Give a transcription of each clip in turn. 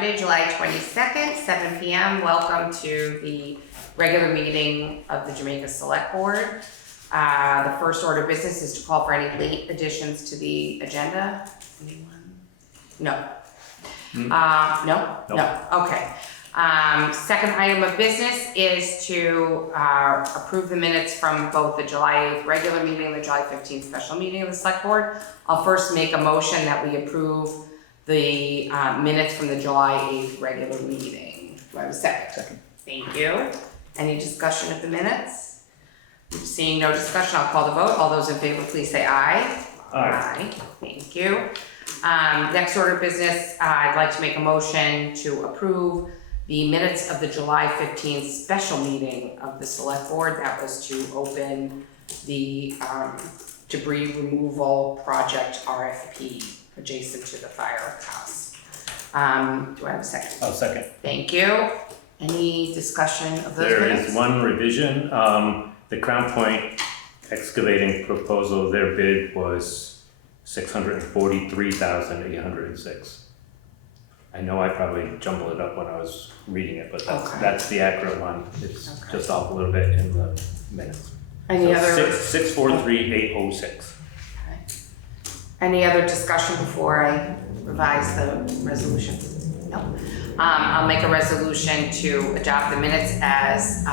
Monday, July 22nd, 7 p.m. Welcome to the regular meeting of the Jamaica Selectboard. The first order of business is to call for any late additions to the agenda. Anyone? No. No? Nope. No. Okay. Second item of business is to approve the minutes from both the July 8th regular meeting and the July 15th special meeting of the Select Board. I'll first make a motion that we approve the minutes from the July 8th regular meeting. Do I have a second? Second. Thank you. Any discussion of the minutes? Seeing no discussion, I'll call the vote. All those in favor, please say aye. Aye. Thank you. Next order of business, I'd like to make a motion to approve the minutes of the July 15th special meeting of the Select Board. That was to open the debris removal project RFP adjacent to the firehouse. Do I have a second? I'll second. Thank you. Any discussion of those There minutes? is one revision. The Crown Point excavating proposal, their bid was $643,806. I know I probably jumbled it up when I was reading it, but that's the accurate one. It's just off a little bit in the minutes. Any So other? 643,806. Any other discussion before I revise the resolution? No. I'll make a resolution to adopt the minutes as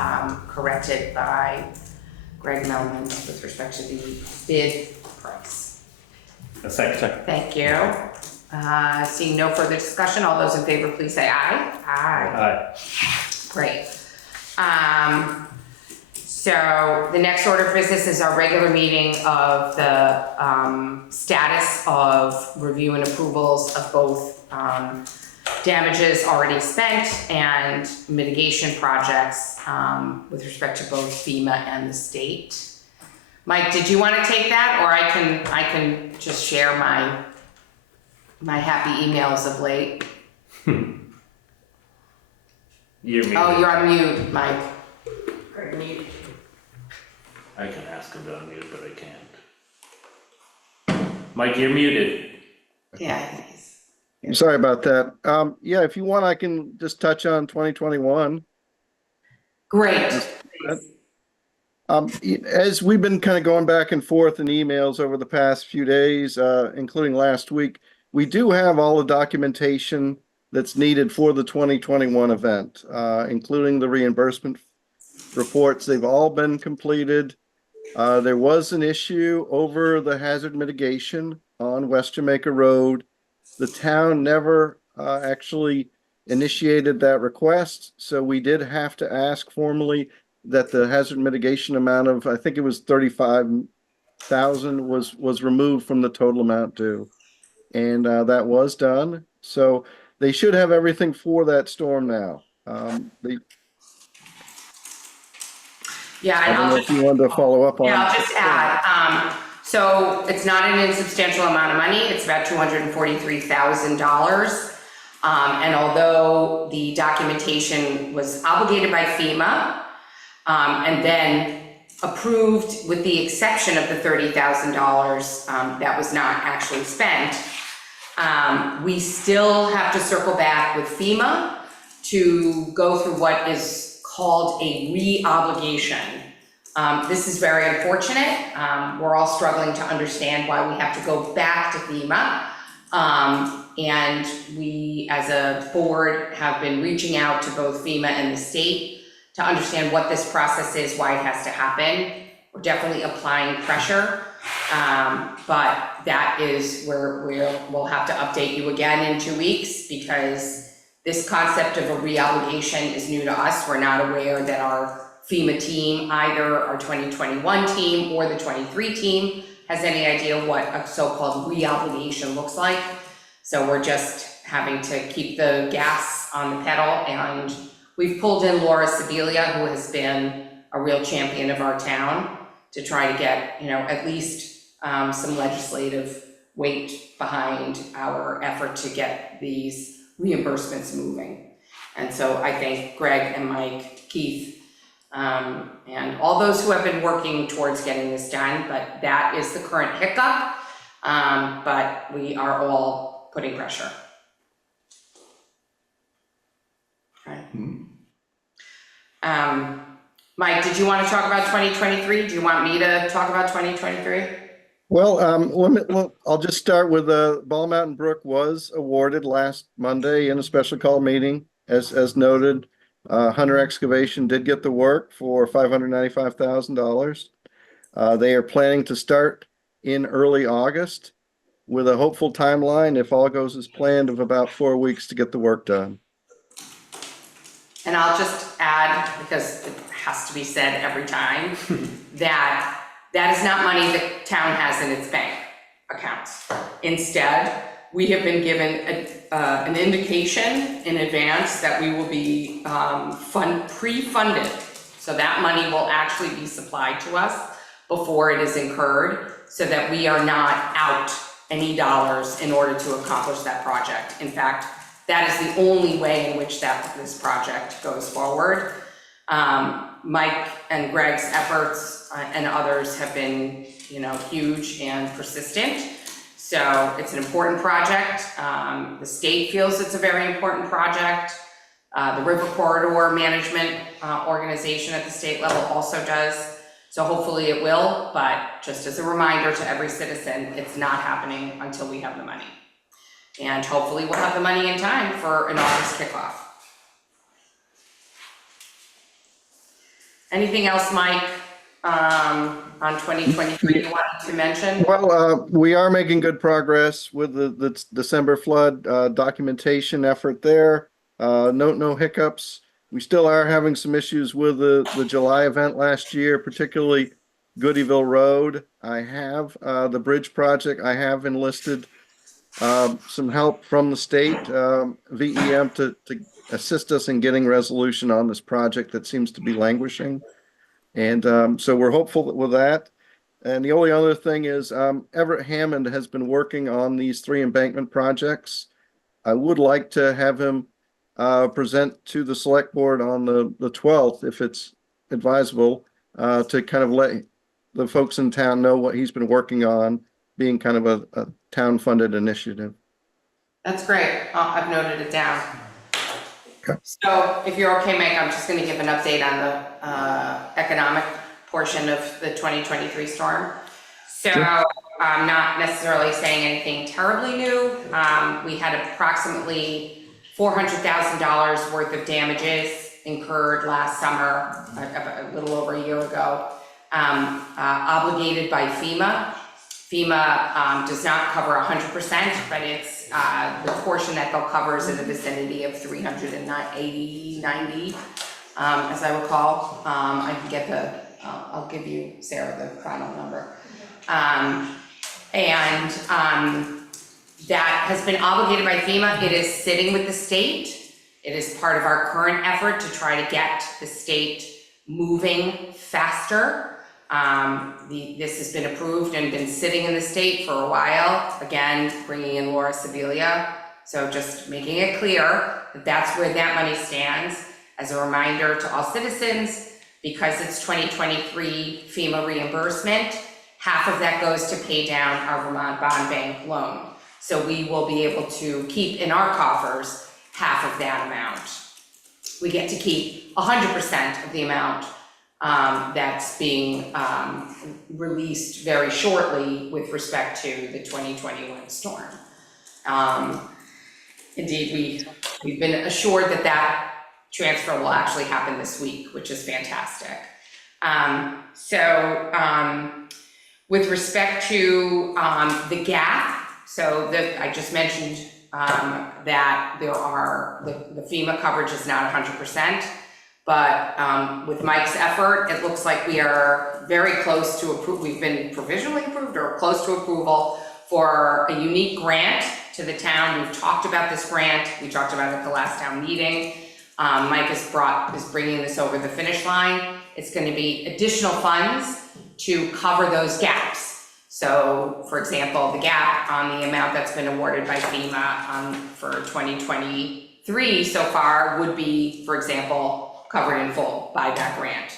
corrected by Greg Melman with respect to the bid price. A second. Thank you. Seeing no further discussion, all those in favor, please say aye. Aye. Great. So the next order of business is our regular meeting of the status of review and approvals of both damages already spent and mitigation projects with respect to both FEMA and the state. Mike, did you want to take that, or I can just share my happy emails of late? You're muted. Oh, you're on mute, Mike. Greg, mute. I can ask him to unmute, but I can't. Mike, you're muted. Yeah, he's. I'm sorry about that. Yeah, if you want, I can just touch on 2021. Great. As we've been kind of going back and forth in emails over the past few days, including last week, we do have all the documentation that's needed for the 2021 event, including the reimbursement reports. They've all been completed. There was an issue over the hazard mitigation on West Jamaica Road. The town never actually initiated that request, so we did have to ask formally that the hazard mitigation amount of, I think it was 35,000 was removed from the total amount due. And that was done. So they should have everything for that storm now. Yeah, I and don't I'll know just, if you wanted to follow up on. yeah, I'll just add, so it's not an insubstantial amount of money. It's about $243,000. And although the documentation was obligated by FEMA, and then approved with the exception of the $30,000 that was not actually spent, we still have to circle back with FEMA to go through what is called a re-obligation. This is very unfortunate. We're all struggling to understand why we have to go back to FEMA. And we as a board have been reaching out to both FEMA and the state to understand what this process is, why it has to happen. We're definitely applying pressure, but that is where we'll have to update you again in 2 weeks, because this concept of a re-obligation is new to us. We're not aware that our FEMA team, either our 2021 team or the 23 team, has any idea what a so-called re-obligation looks like. So we're just having to keep the gas on the pedal, and we've pulled in Laura Sibilia, who has been a real champion of our town, to try to get, at least some legislative weight behind our effort to get these reimbursements moving. And so I thank Greg and Mike, Keith, and all those who have been working towards getting this done, but that is the current hiccup. But we are all putting pressure. Mike, did you want to talk about 2023? Do you want me to talk about 2023? Well, I'll just start with, Mountain Brook was awarded last Monday in a special call meeting, as noted. Hunter Excavation did get the work for $595,000. They are planning to start in early August with a hopeful timeline, if all goes as planned, of about 4 weeks to get the work done. And I'll just add, because it has to be said every time, that is not money the town has in its bank accounts. Instead, we have been given an indication in advance that we will be pre-funded. So that money will actually be supplied to us before it is incurred, so that we are not out any dollars in order to accomplish that project. In fact, that is the only way in which this project goes forward. Mike and Greg's efforts and others have been, huge and persistent. So it's an important project. The state feels it's a very important project. The River Corridor Management Organization at the state level also does. So hopefully it will, but just as a reminder to every citizen, it's not happening until we have the money. And hopefully we'll have the money in time for an August kickoff. Anything else, Mike, on 2023 you wanted to mention? Well, we are making good progress with the December flood documentation effort there. No hiccups. We still are having some issues with the July event last year, particularly Goodyville Road. I have the bridge project. I have enlisted some help from the state, VEM, to assist us in getting resolution on this project that seems to be languishing. And so we're hopeful with that. And the only other thing is, Everett Hammond has been working on these 3 embankment projects. I would like to have him present to the select board on the 12th, if it's advisable, to kind of let the folks in town know what he's been working on, being kind of a town-funded initiative. That's great. I've noted it down. Okay. So if you're okay, Mike, I'm just going to give an update on the economic portion of the 2023 storm. So Sure. I'm not necessarily saying anything terribly new. We had approximately $400,000 worth of damages incurred last summer, a little over a year ago, obligated by FEMA. FEMA does not cover 100%, but it's the portion that they'll cover is in the vicinity of 380, 90, as I recall. I can get I'll give you, Sarah, the final number. That has been obligated by FEMA. It is sitting with the state. It is part of our current effort to try to get the state moving faster. This has been approved and been sitting in the state for a while. Again, bringing in Laura Sibilia. So just making it clear that that's where that money stands. As a reminder to all citizens, because it's 2023 FEMA reimbursement, half of that goes to pay down our Vermont Bond Bank loan. So we will be able to keep in our coffers half of that amount. We get to keep 100% of the amount that's being released very shortly with respect to the 2021 storm. Indeed, we've been assured that transfer will actually happen this week, which is fantastic. With respect to the gap, I just mentioned that the FEMA coverage is not 100%, but with Mike's effort, it looks like we are very close to approval. We've been provisionally approved or close to approval for a unique grant to the town. We've talked about this grant. We talked about it at the last town meeting. Mike is bringing this over the finish line. It's going to be additional funds to cover those gaps. So, for example, the gap on the amount that's been awarded by FEMA for 2023 so far would be, for example, covered in full by that grant.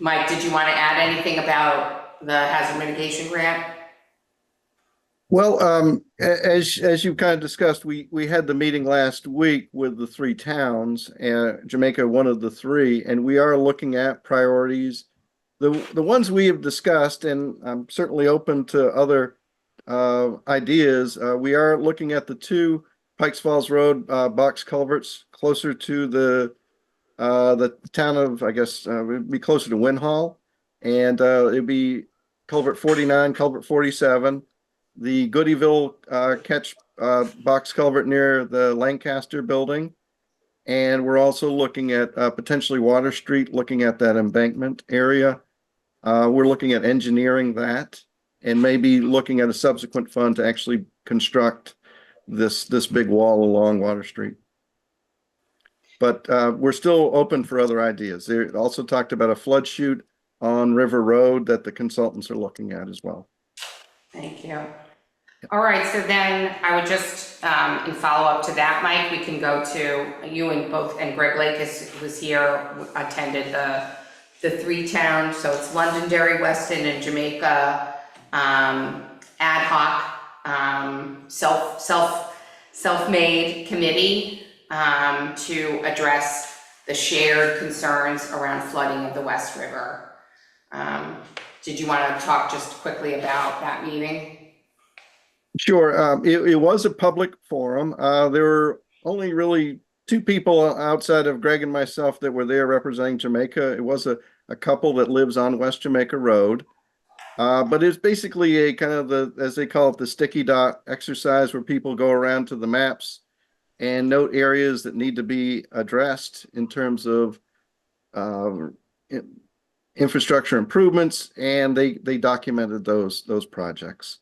Mike, did you want to add anything about the hazard mitigation grant? Well, as you kind of discussed, we had the meeting last week with the three towns, Jamaica, one of the three, and we are looking at priorities. The ones we have discussed, and I'm certainly open to other ideas. We are looking at the two Pikes Falls Road box culverts closer to the town of, I guess, it'd be closer to Winhall, and it'd be culvert 49, culvert 47, the Goodyville catch box culvert near the Lancaster building. And we're also looking at potentially Water Street, looking at that embankment area. We're looking at engineering that and maybe looking at a subsequent fund to actually construct this big wall along Water Street. But we're still open for other ideas. They also talked about a flood chute on River Road that the consultants are looking at as well. Thank you. All right, so then I would just, in follow-up to that, Mike, we can go to you and Greg Lake was here, attended the three towns, so it's Londonderry, Weston, and Jamaica, ad hoc, self-made committee, to address the shared concerns around flooding of the West River. Did you want to talk just quickly about that meeting? Sure. It was a public forum. There were only really two people outside of Greg and myself that were there representing Jamaica. It was a couple that lives on West Jamaica Road. But it's basically a kind of as they call it, the sticky dot exercise where people go around to the maps and note areas that need to be addressed in terms of infrastructure improvements, and they documented those projects.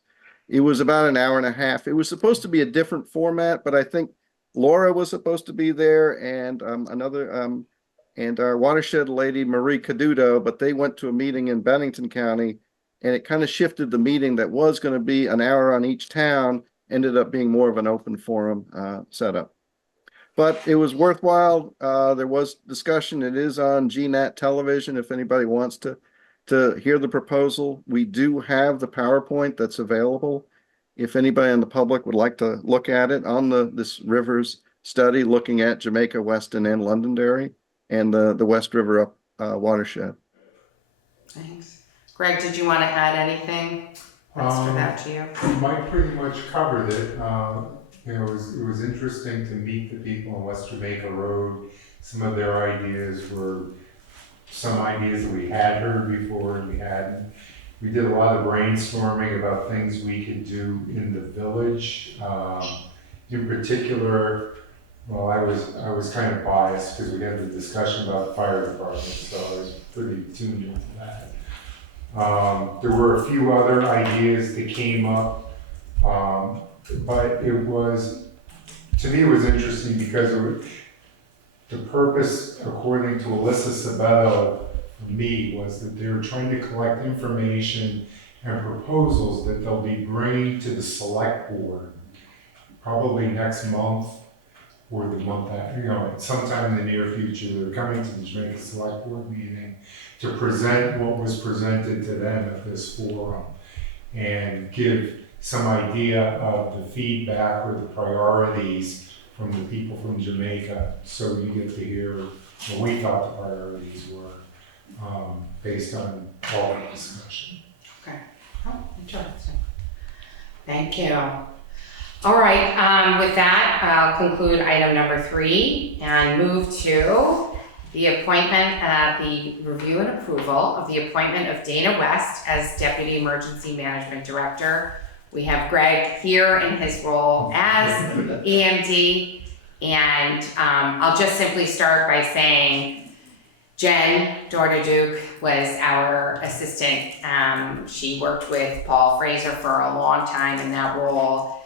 It was about an hour and a half. It was supposed to be a different format, but I think Laura was supposed to be there and and our watershed lady, Marie Caduto, but they went to a meeting in Bennington County, and it kind of shifted the meeting that was going to be an hour on each town, ended up being more of an open forum setup. But it was worthwhile. There was discussion. It is on GNAT television if anybody wants to hear the proposal. We do have the PowerPoint that's available. If anybody in the public would like to look at it on this rivers study, looking at Jamaica, Weston, and Londonderry, and the West River watershed. Thanks. Greg, did you want to add anything extra that to you? Mike pretty much covered it. It was interesting to meet the people on West Jamaica Road. Some of their ideas were some ideas that we had heard before and we hadn't. We did a lot of brainstorming about things we could do in the village. In particular, well, I was kind of biased because we had the discussion about the fire department, so I was pretty tuned into that. There were a few other ideas that came up, but to me it was interesting because the purpose, according to Alyssa Sabello, for me, was that they were trying to collect information and proposals that they'll be bringing to the select board probably next month or the month after, sometime in the near future. They're coming to the Jamaica Selectboard meeting to present what was presented to them at this forum and give some idea of the feedback or the priorities from the people from Jamaica, so you get to hear what we thought the priorities were based on all the discussion. Okay. Oh, interesting. Thank you. All right. With that, I'll conclude item number 3 and move to the review and approval of the appointment of Dana West as Deputy Emergency Management Director. We have Greg here in his role as EMD, and I'll just simply start by saying Jen Duke was our assistant. She worked with Paul Fraser for a long time in that role.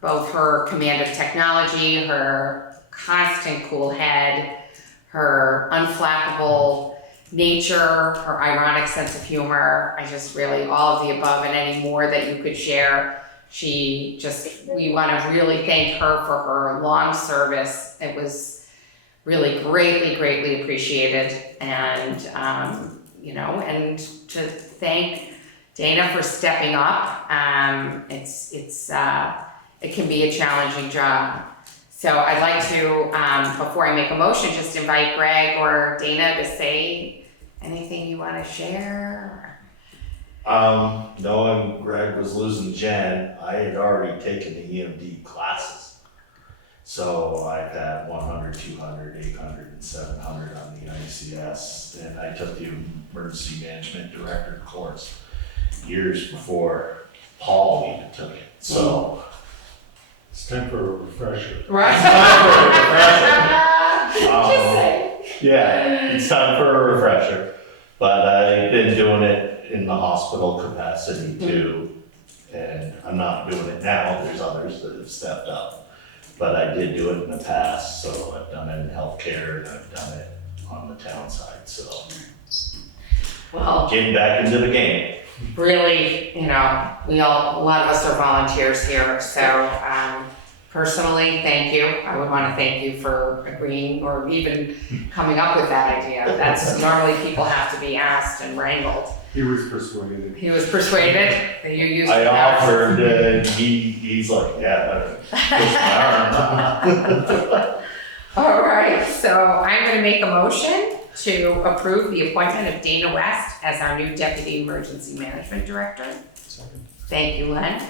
Both her command of technology, her constant cool head, her unflappable nature, her ironic sense of humor, all of the above and any more that you could share. We want to really thank her for her long service. It was really greatly appreciated, and and to thank Dana for stepping up. It can be a challenging job. So I'd like to, before I make a motion, just invite Greg or Dana to say anything you want to share. Knowing Greg was losing Jen, I had already taken the EMD classes. So I've had 100, 200, 800, and 700 on the ICS, and I took the Emergency Management Director course years before Paul even took it. So It's time for a refresher. Right. Just say. yeah, it's time for a refresher. But I've been doing it in the hospital capacity too, and I'm not doing it now. There's others that have stepped up. But I did do it in the past, so I've done it in healthcare and I've done it on the town side, so Well, getting back into the game. really, a lot of us are volunteers here, so personally, thank you. I would want to thank you for agreeing or even coming up with that idea. That's normally people have to be asked and wrangled. He was persuaded. He was persuaded that you used I the offered, he's like, yeah, twist my arm. All right, so I'm going to make a motion to approve the appointment of Dana West as our new Deputy Emergency Management Director. Thank you, Len.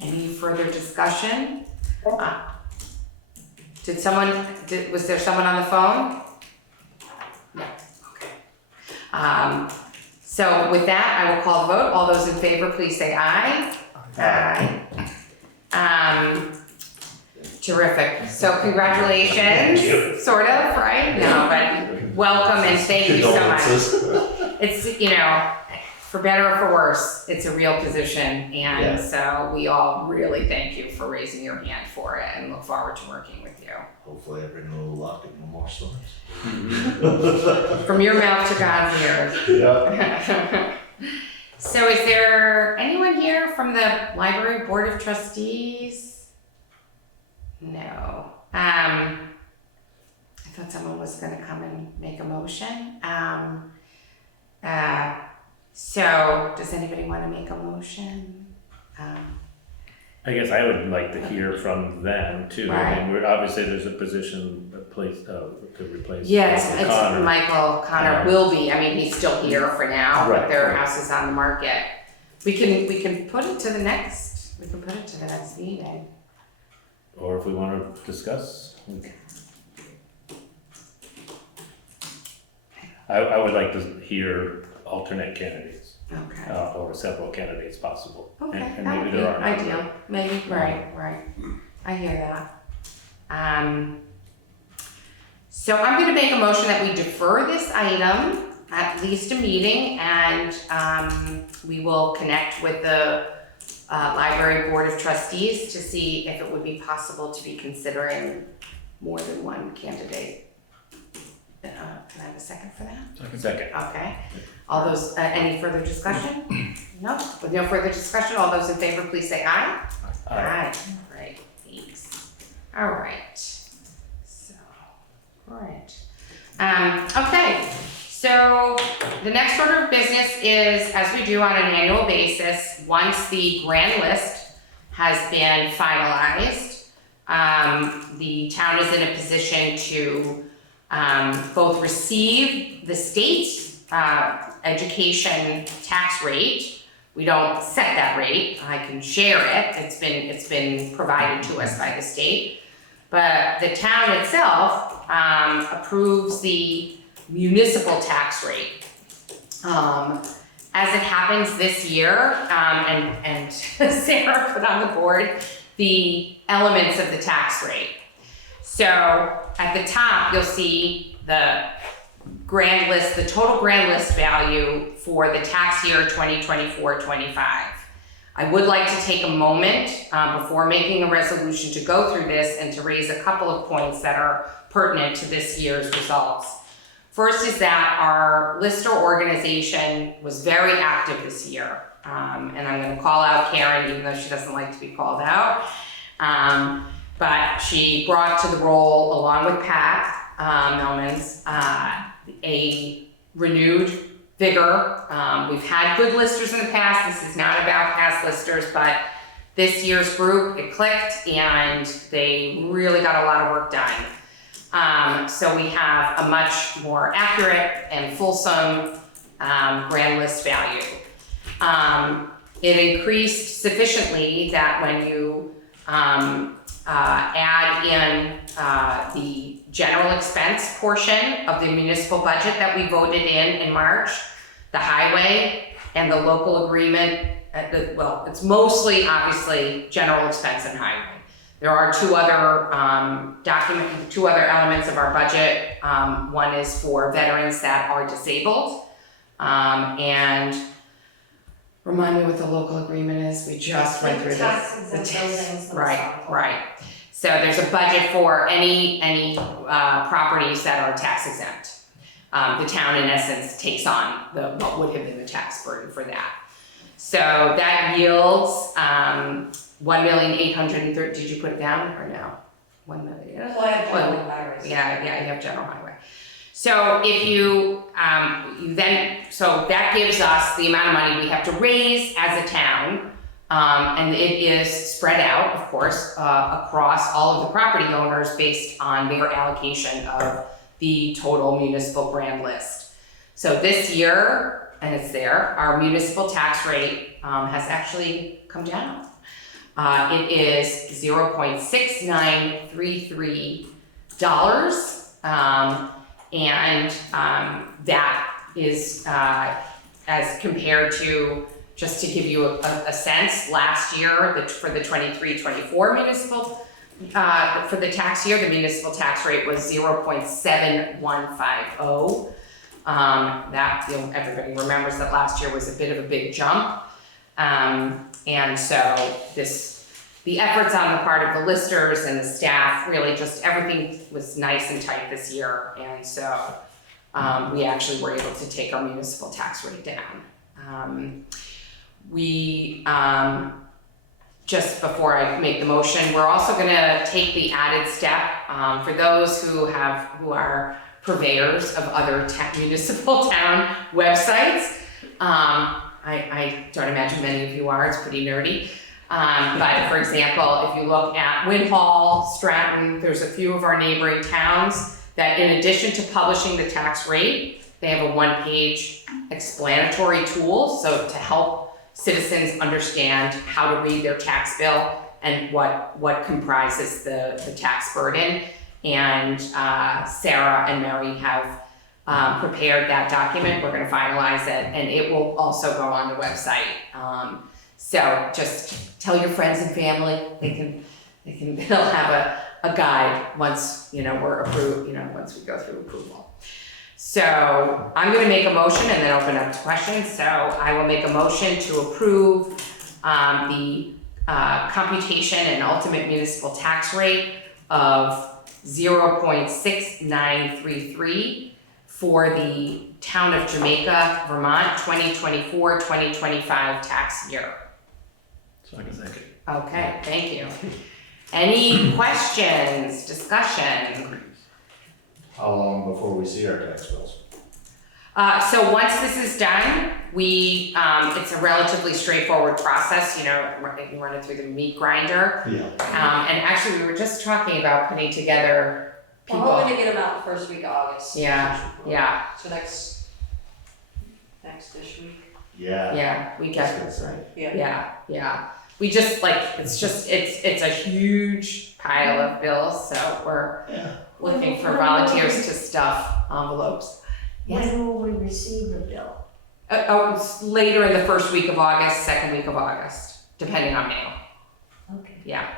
Any further discussion? Was there someone on the phone? No, okay. So with that, I will call the vote. All those in favor, please say aye. Aye. Terrific. So congratulations, Thank you. sort of, right? No, but welcome and thank you so much. Condolences. It's, for better or for worse, it's a real position. Yeah. And so we all really thank you for raising your hand for it and look forward to working with you. Hopefully I bring a little luck and no more storms. From your mouth to God's ears. Yeah. So is there anyone here from the Library Board of Trustees? No. I thought someone was gonna come and make a motion. So does anybody wanna make a motion? I guess I would like to hear from them too. I mean, obviously there's a position, a place, to replace. Yes, Michael it's Connor. Michael Connor will be, I mean, he's still here for now, but Right, their right. house is on the market. We can put it to the next meeting. Or if we wanna discuss. I would like to hear alternate candidates, Okay. or several candidates possible. Okay, And that maybe would be there are. ideal, maybe, right, I hear that. So I'm gonna make a motion that we defer this item, at least a meeting, and, we will connect with the, Library Board of Trustees to see if it would be possible to be considering more than one candidate. Can I have a second for that? Second. Okay, all those, any further discussion? No, with no further discussion, all those in favor, please say aye. Aye. Great, thanks. All right, so, all right. Okay, so the next order of business is, as we do on an annual basis, once the grand list has been finalized, the town is in a position to both receive the state education tax rate. We don't set that rate. I can share it. It's been provided to us by the state. But the town itself approves the municipal tax rate. As it happens this year, and Sarah put on the board the elements of the tax rate. So at the top, you'll see the grand list, the total grand list value for the tax year 2024-25. I would like to take a moment before making a resolution to go through this and to raise a couple of points that are pertinent to this year's results. First is that our lister organization was very active this year. And I'm gonna call out Karen, even though she doesn't like to be called out. But she brought to the role, along with Pat Melmans, a renewed vigor. We've had good listers in the past. This is not about past listers, but this year's group, it clicked and they really got a lot of work done. So we have a much more accurate and fulsome grand list value. It increased sufficiently that when you add in the general expense portion of the municipal budget that we voted in March, the highway and the local agreement, well, it's mostly obviously general expense and highway. There are two other elements of our budget. One is for veterans that are disabled, and remind me what the local agreement is. We just went through this. Taxes and buildings. Right. So there's a budget for any properties that are tax exempt. The town in essence takes on what would have been the tax burden for that. So that yields 1,830,000. Did you put it down or no? 1 million. Well, I have general highways. Yeah, you have general highway. So if you so that gives us the amount of money we have to raise as a town, and it is spread out, of course, across all of the property owners based on their allocation of the total municipal grand list. So this year, and it's there, our municipal tax rate has actually come down. It is $0.6933, and that is as compared to, just to give you a sense, last year for the 23-24 municipal, for the tax year, the municipal tax rate was 0.7150. That, everybody remembers that last year was a bit of a big jump. And so the efforts on the part of the listers and the staff, really just everything was nice and tight this year. And so we actually were able to take our municipal tax rate down. Just before I make the motion, we're also gonna take the added step for those who are purveyors of other municipal town websites. I don't imagine many of you are, it's pretty nerdy. But for example, if you look at Winhall, Stratton, there's a few of our neighboring towns that in addition to publishing the tax rate, they have a one-page explanatory tool, so to help citizens understand how to read their tax bill and what comprises the tax burden. And Sarah and Mary have prepared that document. We're gonna finalize it, and it will also go on the website. So just tell your friends and family, they'll have a guide once, we're approved, once we go through approval. So I'm gonna make a motion and then open up to questions. So I will make a motion to approve the computation and ultimate municipal tax rate of 0.6933 for the town of Jamaica, Vermont, 2024-2025 tax year. Second. Okay, thank you. Any questions, discussion? How long before we see our tax bills? So once this is done, it's a relatively straightforward process, you run it through the meat grinder. Yeah. And actually, we were just talking about putting together people. We're hoping to get them out the first week of August. Yeah. So next-ish week. Yeah. We get this, right? Yeah. Yeah. We just it's a huge pile of bills, so we're looking for volunteers to stuff envelopes. Yes. When will we receive the bill? It's later in the first week of August, second week of August, depending on mail. Okay. Yeah.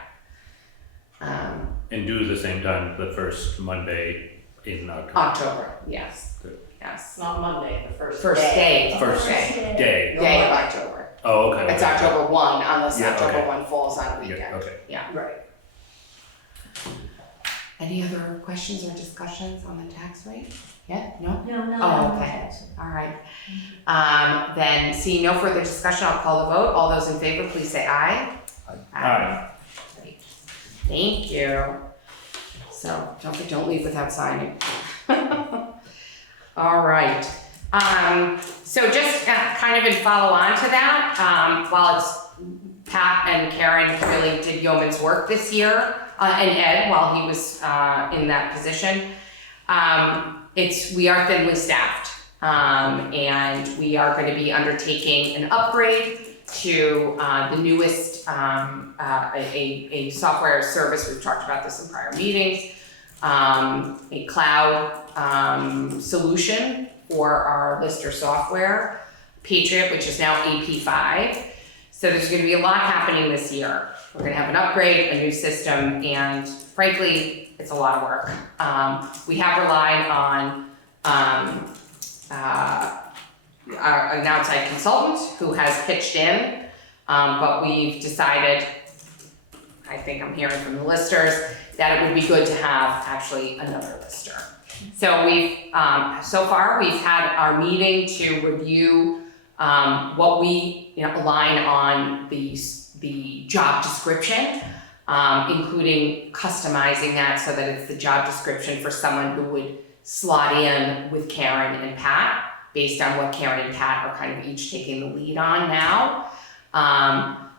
And due the same time, the first Monday in October. October, yes. Good. Yes. Not Monday, the first Day. First day. Day. Day of October. Oh, okay. It's okay. October 1, unless Yeah, October okay. 1 falls on a weekend. Yeah, okay. Right. Any other questions or discussions on the tax rate? Yeah, no? No, Oh, okay. All right. Then seeing no further discussion, I'll call the vote. All those in favor, please say aye. Aye. Great. Thank you. So don't leave without signing. All right. So just kind of in follow on to that, while it's Pat and Karen really did yeoman's work this year, and Ed while he was in that position, we are thinly staffed. And we are going to be undertaking an upgrade to the newest a software service. We've talked about this in prior meetings, a cloud solution for our lister software, Patriot, which is now AP5. So there's going to be a lot happening this year. We're going to have an upgrade, a new system, and frankly, it's a lot of work. We have relied on an outside consultant who has pitched in, but we've decided, I think I'm hearing from the listers, that it would be good to have actually another lister. So so far we've had our meeting to review what we align on the job description, including customizing that so that it's the job description for someone who would slot in with Karen and Pat based on what Karen and Pat are kind of each taking the lead on now.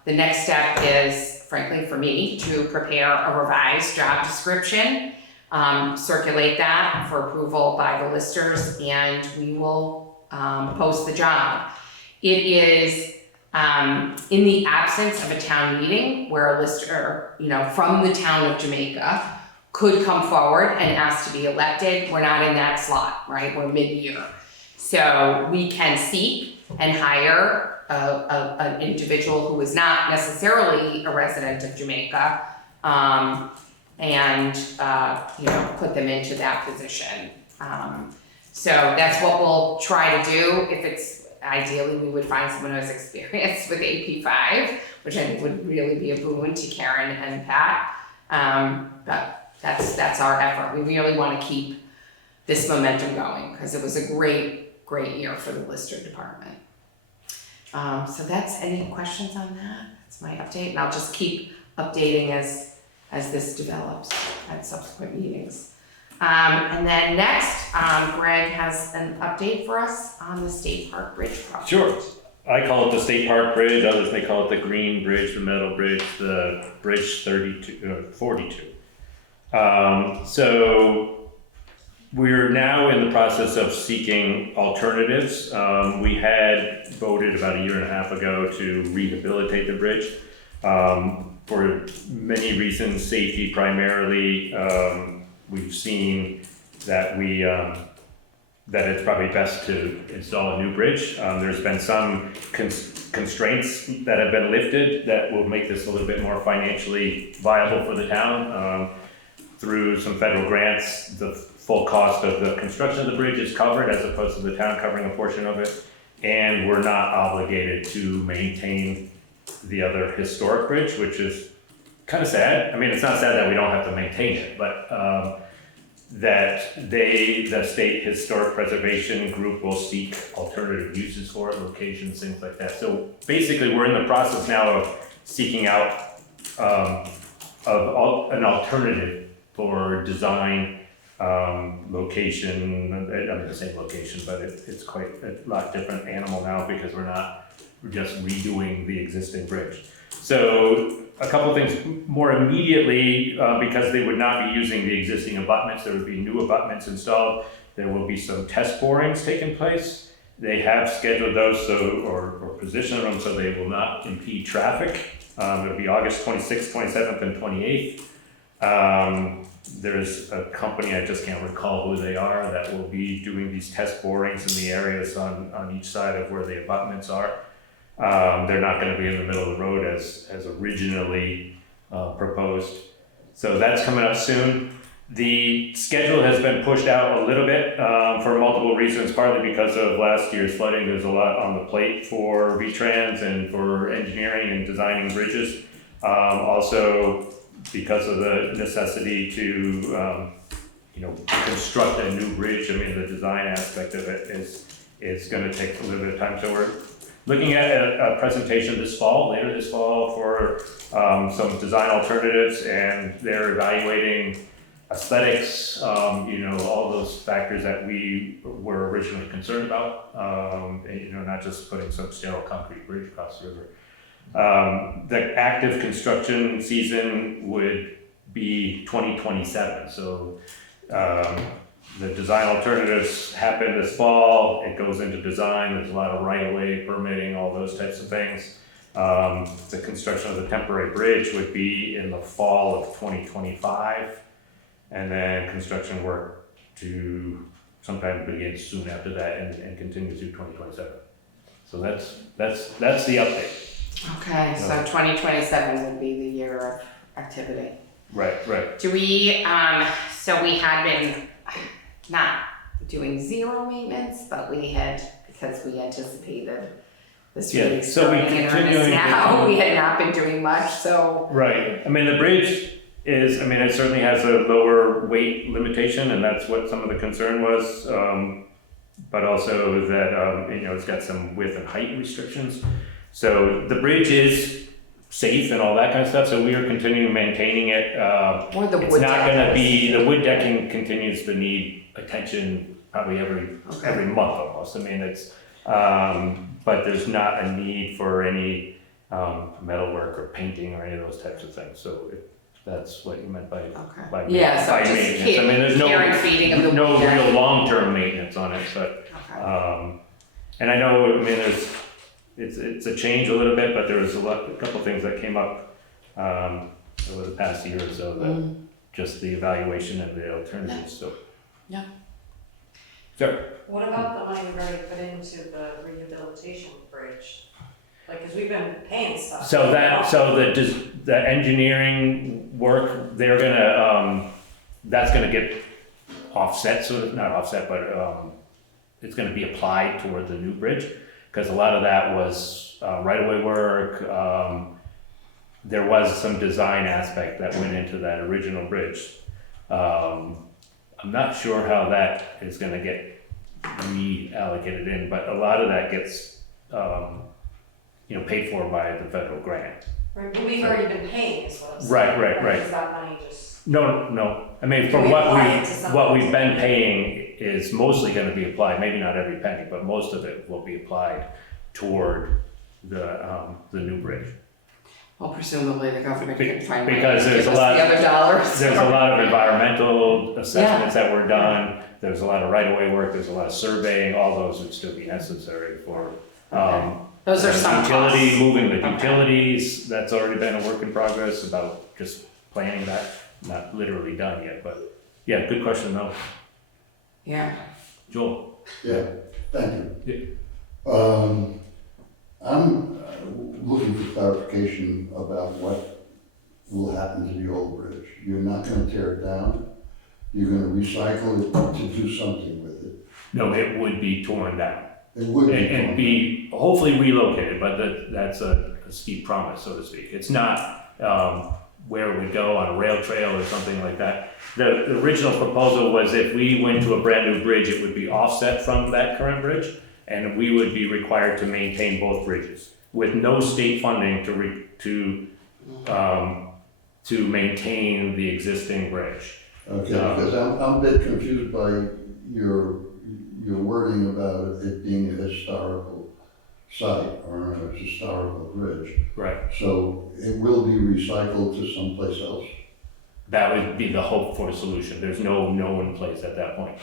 The next step is, frankly, for me to prepare a revised job description, circulate that for approval by the listers, and we will post the job. It is in the absence of a town meeting where a lister, from the town of Jamaica could come forward and ask to be elected. We're not in that slot, right? We're mid-year. So we can seek and hire an individual who is not necessarily a resident of Jamaica, and put them into that position. So that's what we'll try to do. If it's ideally, we would find someone who has experience with AP5, which I think would really be a boon to Karen and Pat. But that's our effort. We really want to keep this momentum going because it was a great year for the lister department. So any questions on that? That's my update, and I'll just keep updating as this develops at subsequent meetings. And then next, Greg has an update for us on the State Park Bridge project. Sure. I call it the State Park Bridge, others may call it the Green Bridge, the Metal Bridge, the Bridge 42. So we're now in the process of seeking alternatives. We had voted about a year and a half ago to rehabilitate the bridge for many reasons, safety primarily. We've seen that that it's probably best to install a new bridge. There's been some constraints that have been lifted that will make this a little bit more financially viable for the town. Through some federal grants, the full cost of the construction of the bridge is covered as opposed to the town covering a portion of it. And we're not obligated to maintain the other historic bridge, which is kind of sad. I mean, it's not sad that we don't have to maintain it, but that the State Historic Preservation Group will seek alternative uses for it, locations, things like that. So basically, we're in the process now of seeking out an alternative for design, location. I mean, the same location, but it's quite a lot different animal now because we're just redoing the existing bridge. So a couple things more immediately, because they would not be using the existing abutments, there would be new abutments installed. There will be some test borings taking place. They have scheduled those or positioned them so they will not impede traffic. It'll be August 26th, 27th, and 28th. There's a company, I just can't recall who they are, that will be doing these test borings in the areas on each side of where the abutments are. They're not going to be in the middle of the road as originally proposed. So that's coming up soon. The schedule has been pushed out a little bit for multiple reasons, partly because of last year's flooding. There's a lot on the plate for V-Trans and for engineering and designing bridges. Also because of the necessity to construct a new bridge. I mean, the design aspect of it is going to take a little bit of time. So we're looking at a presentation later this fall for some design alternatives, and they're evaluating aesthetics, all those factors that we were originally concerned about. And, not just putting some sterile concrete bridge across the river. The active construction season would be 2027, so the design alternatives happen this fall, it goes into design, there's a lot of right-of-way permitting, all those types of things. The construction of the temporary bridge would be in the fall of 2025, and then construction work to sometime begin soon after that and continue through 2027. So that's the update. Okay, so 2027 would be the year of activity. Right. Do we, so we had been not doing zero maintenance, but we had, because we anticipated this Yeah, really so we starting in continuing earnest to now, do- we had not been doing much, so. Right, I mean, the bridge is, it certainly has a lower weight limitation, and that's what some of the concern was. But also that, it's got some width and height restrictions. So the bridge is safe and all that kind of stuff, so we are continuing maintaining it. Or the It's wood not gonna deck. be, the wood decking continues to need attention probably every month almost. It's, but there's not a need for any metalwork or painting or any of those types of things. So that's what you meant by Okay. Yeah, so by just maintenance. care There's and feeding of the no wood deck. real long-term maintenance on it, but Okay. and I know, it's a change a little bit, but there was a couple things that came up over the past year or so that just the evaluation and the alternatives. So Yeah. Sure. What about the money we've already put into the rehabilitation bridge? Like, cause we've been paying stuff. So the engineering work, they're gonna that's gonna get offset, sort of, not offset, but it's gonna be applied toward the new bridge, because a lot of that was right-of-way work. There was some design aspect that went into that original bridge. I'm not sure how that is gonna get reallocated in, but a lot of that gets paid for by the federal grant. Right, but we've already been paying is what I'm saying. Right. Is that money just? No. From We apply it to something. what we've been paying is mostly gonna be applied, maybe not every penny, but most of it will be applied toward the new bridge. Well, presumably the government can find money Because to there's give a lot- us the other dollars. There's a lot of environmental assessments that were done, there's a lot of right-of-way work, there's a lot of surveying, all those would still be necessary for, Those are some utility, costs. moving the Okay. utilities, that's already been a work in progress, about just planning that, not literally done yet, but, yeah, good question though. Yeah. Joel? Yeah, thank you. I'm looking for clarification about what will happen to the old bridge. You're not gonna tear it down? You're gonna recycle it to do something with it? No, it would be torn down. It would be. And be hopefully relocated, but that's a steep promise, so to speak. It's not where it would go on a rail trail or something like that. The original proposal was if we went to a brand new bridge, it would be offset from that current bridge, and we would be required to maintain both bridges with no state funding to maintain the existing bridge. Okay, because I'm a bit confused by your wording about it being a historical site or a historical bridge. Right. So it will be recycled to someplace else? That would be the hope for a solution. There's no in place at that point.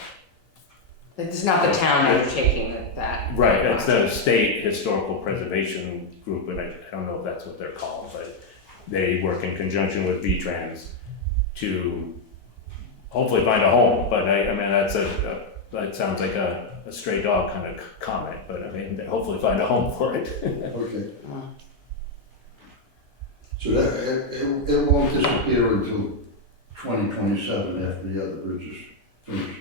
It's not the town undertaking that. Right, it's the State Historical Preservation Group, and I don't know if that's what they're called, but they work in conjunction with V-Trans to hopefully find a home, but that sounds like a stray dog kind of comment, but hopefully find a home for it. Okay. So that, it won't disappear until 2027 after the other bridge is finished?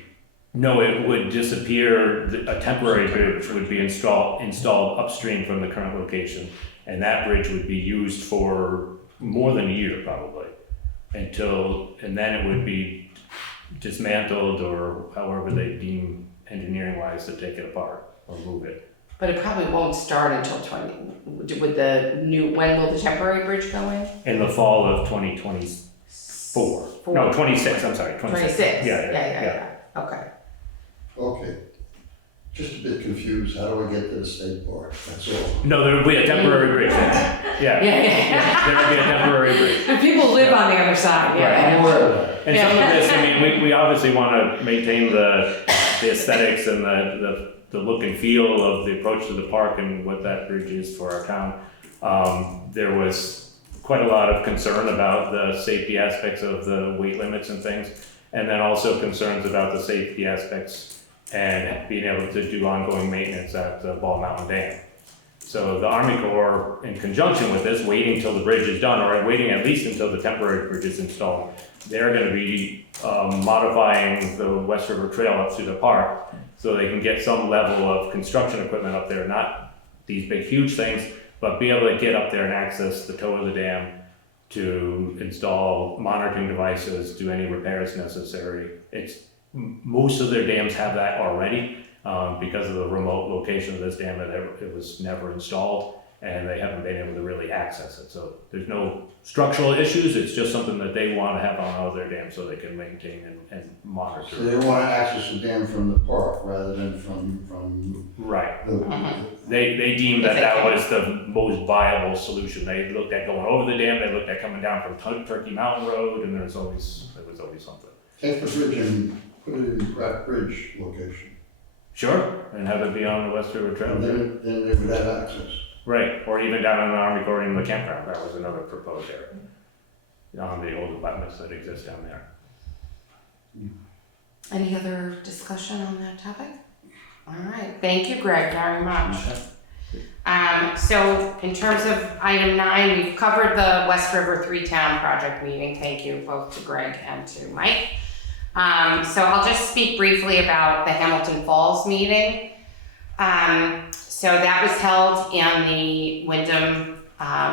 No, it would disappear, a temporary bridge would be installed upstream from the current location, and that bridge would be used for more than a year probably, and then it would be dismantled or however they deem engineering-wise to take it apart or move it. But it probably won't start until when will the temporary bridge go in? In the fall of 2027. No, 26, I'm sorry, 26. 26, Yeah. okay. Okay. Just a bit confused, how do I get to the state park? That's all. No, there will be a temporary bridge there. Yeah. There will be a temporary bridge. And people live on the other side, I'm aware of that. And some of this, I mean, we obviously want to maintain the aesthetics and the look and feel of the approach to the park and what that bridge is for our town. There was quite a lot of concern about the safety aspects of the weight limits and things, and then also concerns about the safety aspects and being able to do ongoing maintenance at the Ball Mountain Dam. So the Army Corps, in conjunction with this, waiting till the bridge is done, or waiting at least until the temporary bridge is installed, they're gonna be modifying the West River Trail up to the park so they can get some level of construction equipment up there, not these big, huge things, but be able to get up there and access the toe of the dam to install monitoring devices, do any repairs necessary. Most of their dams have that already. Because of the remote location of this dam, it was never installed, and they haven't been able to really access it. So there's no structural issues, it's just something that they want to have on all their dams so they can maintain and monitor. So they want to access the dam from the park rather than from Right. the. They deemed that was the most viable solution. They looked at going over the dam, they looked at coming down from Turkey Mountain Road, and there was always something. Take the bridge and put it in Pratt Bridge location. Sure, and have it be on the West River Trail. And then they would have access. Right, or even down in the Army Corps in the campground, that was another proposed area. On the old abutments that exist down there. Any other discussion on that topic? All right, thank you, Greg, very much. So in terms of item 9, we've covered the West River 3-Town project meeting. Thank you both to Greg and to Mike. So I'll just speak briefly about the Hamilton Falls meeting. So that was held in the Wyndham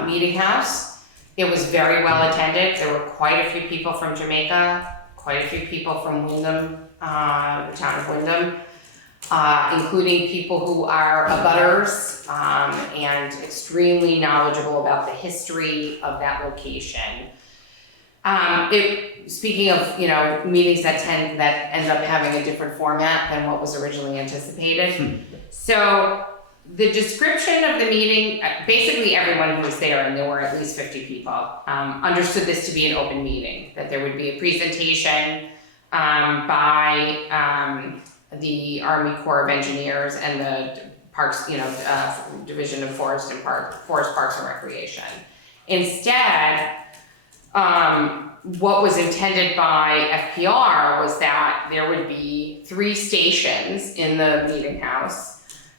Meeting House. It was very well attended. There were quite a few people from Jamaica, quite a few people from Wyndham, the town of Wyndham, including people who are abutters and extremely knowledgeable about the history of that location. Speaking of, meetings that end up having a different format than what was originally anticipated. So the description of the meeting, basically everyone who was there, and there were at least 50 people, understood this to be an open meeting, that there would be a presentation by the Army Corps of Engineers and the Parks, Division of Forest Parks and Recreation. Instead, what was intended by FPR was that there would be 3 stations in the meeting house.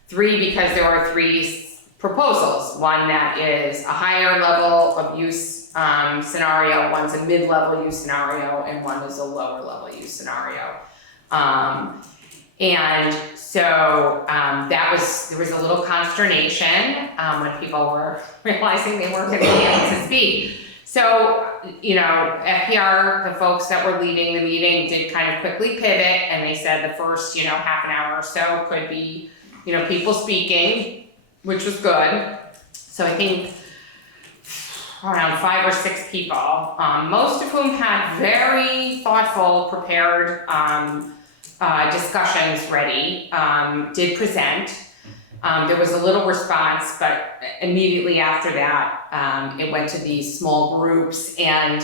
3 because there are 3 proposals. One that is a higher level of use scenario, one's a mid-level use scenario, and one is a lower level use scenario. And so there was a little consternation when people were realizing they weren't going to be able to speak. So, FPR, the folks that were leading the meeting, did kind of quickly pivot, and they said the first, half an hour or so could be, people speaking, which was good. So I think around 5 or 6 people, most of whom had very thoughtful, prepared discussions ready, did present. There was a little response, but immediately after that, it went to these small groups, and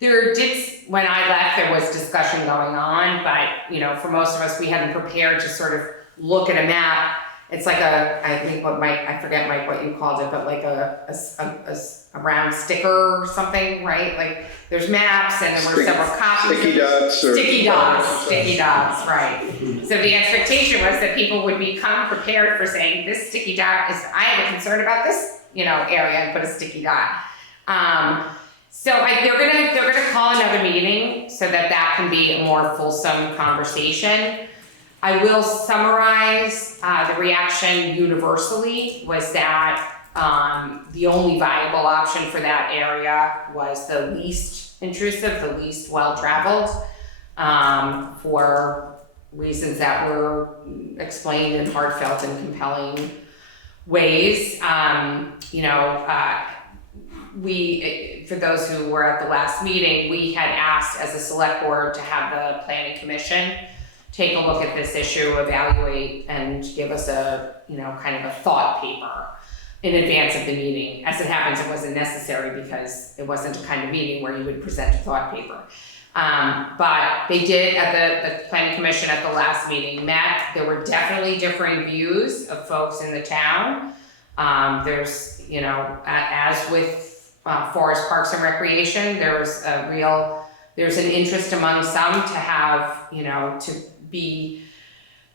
when I left, there was discussion going on, but, for most of us, we hadn't prepared to sort of look at a map. It's like I think I forget, Mike, what you called it, but like a round sticker or something, right? Like, there's maps, and there were several copies. Sticky dots, right. So the expectation was that people would become prepared for saying, this sticky dot I have a concern about this, area, and put a sticky dot. So they're gonna call another meeting so that can be a more fulsome conversation. I will summarize the reaction universally was that the only viable option for that area was the least intrusive, the least well-traveled, for reasons that were explained in heartfelt and compelling ways. for those who were at the last meeting, we had asked as a select board to have the planning commission take a look at this issue, evaluate, and give us a, kind of a thought paper in advance of the meeting. As it happens, it wasn't necessary because it wasn't a kind of meeting where you would present a thought paper. But they did at the planning commission at the last meeting met. There were definitely differing views of folks in the town. There's, as with Forest Parks and Recreation, there's an interest among some to have, to be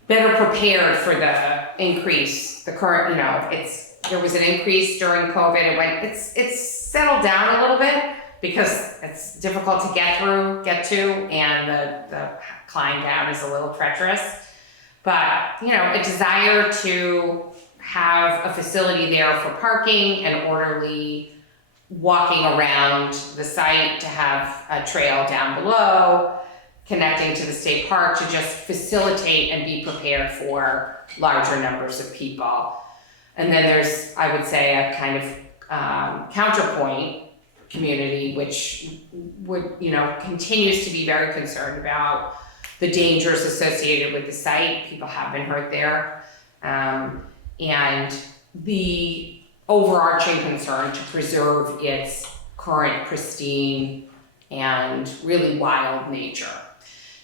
better prepared for the increase, the current, there was an increase during COVID. It's settled down a little bit because it's difficult to get to, and the climb down is a little treacherous. But, a desire to have a facility there for parking and orderly walking around the site, to have a trail down below, connecting to the state park, to just facilitate and be prepared for larger numbers of people. And then there's, I would say, a kind of counterpoint community, which would, continues to be very concerned about the dangers associated with the site. People have been hurt there. And the overarching concern to preserve its current pristine and really wild nature.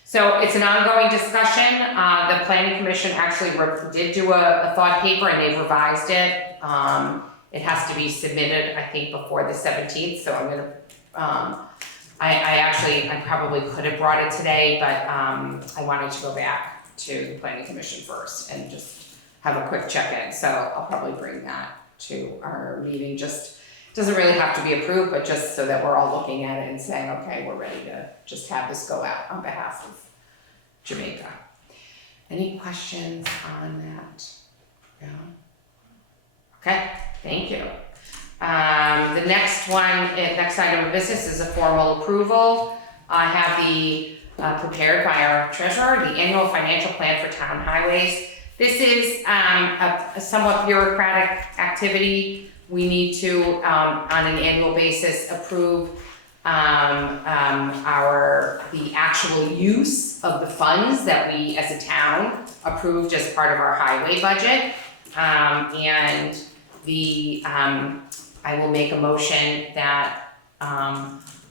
So it's an ongoing discussion. The Planning Commission actually did do a thought paper, and they've revised it. It has to be submitted, I think, before the 17th, so I'm gonna, I probably could have brought it today, but I wanted to go back to the Planning Commission first and just have a quick check-in. So I'll probably bring that to our meeting. Just, doesn't really have to be approved, but just so that we're all looking at it and saying, okay, we're ready to just have this go out on behalf of Jamaica. Any questions on that? No? Okay, thank you. The next item of business is a formal approval. I have the prepared by our treasurer, the annual financial plan for town highways. This is a somewhat bureaucratic activity. We need to, on an annual basis, approve the actual use of the funds that we as a town approved as part of our highway budget. And I will make a motion that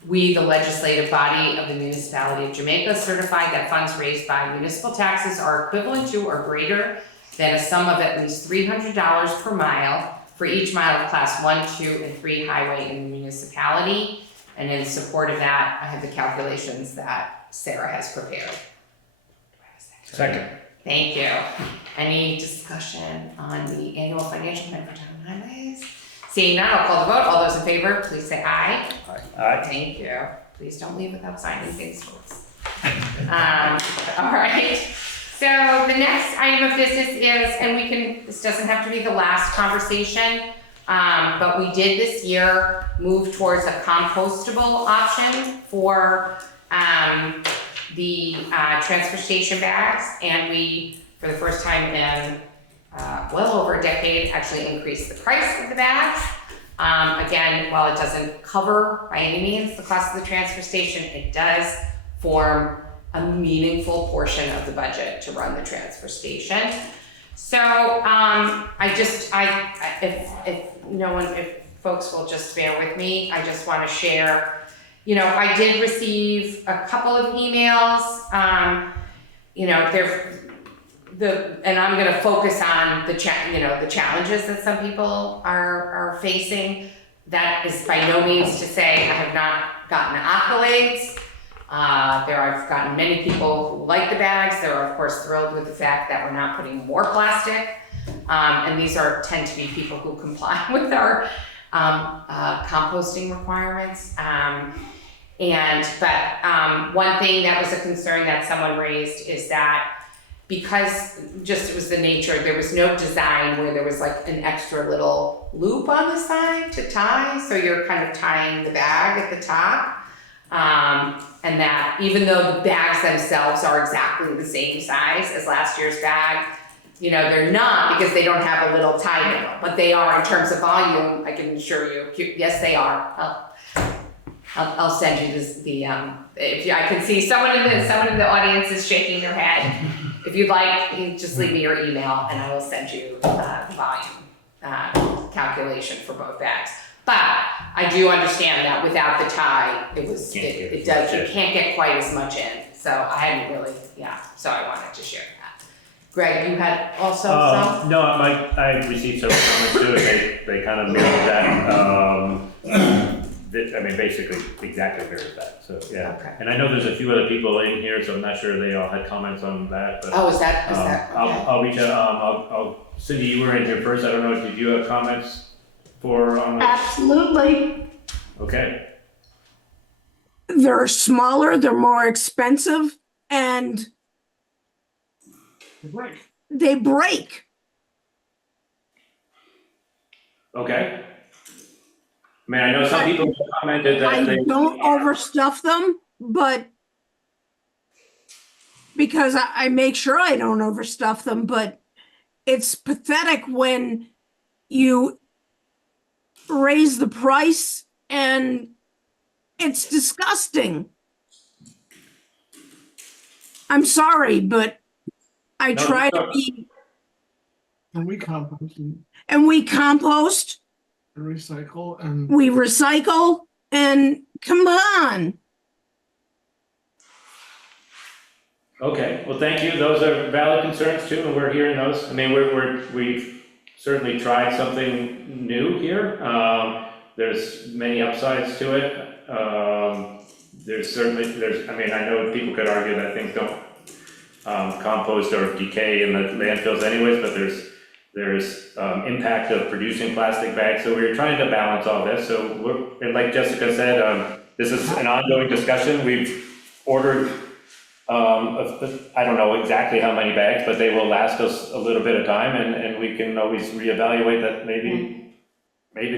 we, the legislative body of the Municipality of Jamaica, certify that funds raised by municipal taxes are equivalent to or greater than a sum of at least $300 per mile for each mile of class 1, 2, and 3 highway in the municipality. And in support of that, I have the calculations that Sarah has prepared. Second. Thank you. Any discussion on the annual financial plan for town highways? Seeing none, I'll call the vote. All those in favor, please say aye. Aye. Thank you. Please don't leave without signing things, folks. All right. So the next item of business is, and this doesn't have to be the last conversation, but we did this year move towards a compostable option for the transfer station bags, and we, for the first time in well over a decade, actually increased the price of the bags. Again, while it doesn't cover by any means the cost of the transfer station, it does form a meaningful portion of the budget to run the transfer station. So if folks will just bear with me, I just want to share, I did receive a couple of emails, and I'm going to focus on the challenges that some people are facing. That is by no means to say I have not gotten accolades. I've gotten many people who like the bags. They're of course thrilled with the fact that we're not putting more plastic. And these tend to be people who comply with our composting requirements. But one thing that was a concern that someone raised is that because it was the nature, there was no design where there was like an extra little loop on the side to tie. So you're kind of tying the bag at the top. And that even though the bags themselves are exactly the same size as last year's bag, you know, they're not because they don't have a little tie middle, but they are in terms of volume, I can assure you, yes, they are. I'll send you this, if you, I can see someone in the audience is shaking their head. If you'd like, you just leave me your email and I will send you the volume calculation for both bags. But I do understand that without the tie, it can't get quite as much in. So I hadn't really, so I wanted to share that. Greg, you had also some? No, I received several comments too, and they kind of mirrored that. I mean, basically, exactly mirrored that, so, yeah. Okay. And I know there's a few other people in here, so I'm not sure they all had comments on that, but. Oh, is that, okay. I'll reach out, Cindy, you were in here first, I don't know, did you have comments on that? Absolutely. Okay, They're smaller, they're more expensive, and they break. okay. I mean, I know some people commented that I they. don't overstuff them, but because I make sure I don't overstuff them, but it's pathetic when you raise the price and it's disgusting. I'm sorry, but I No, try no. to be, And we compost and and we compost, recycle and we recycle, and come on. Okay, well, thank you, those are valid concerns too, and we're hearing those. I mean, we've certainly tried something new here. There's many upsides to it. I mean, I know people could argue that things don't compost or decay in the landfills anyways, but there's impact of producing plastic bags, so we're trying to balance all this. So and like Jessica said, this is an ongoing discussion. We've ordered, I don't know exactly how many bags, but they will last us a little bit of time, and we can always reevaluate that. Maybe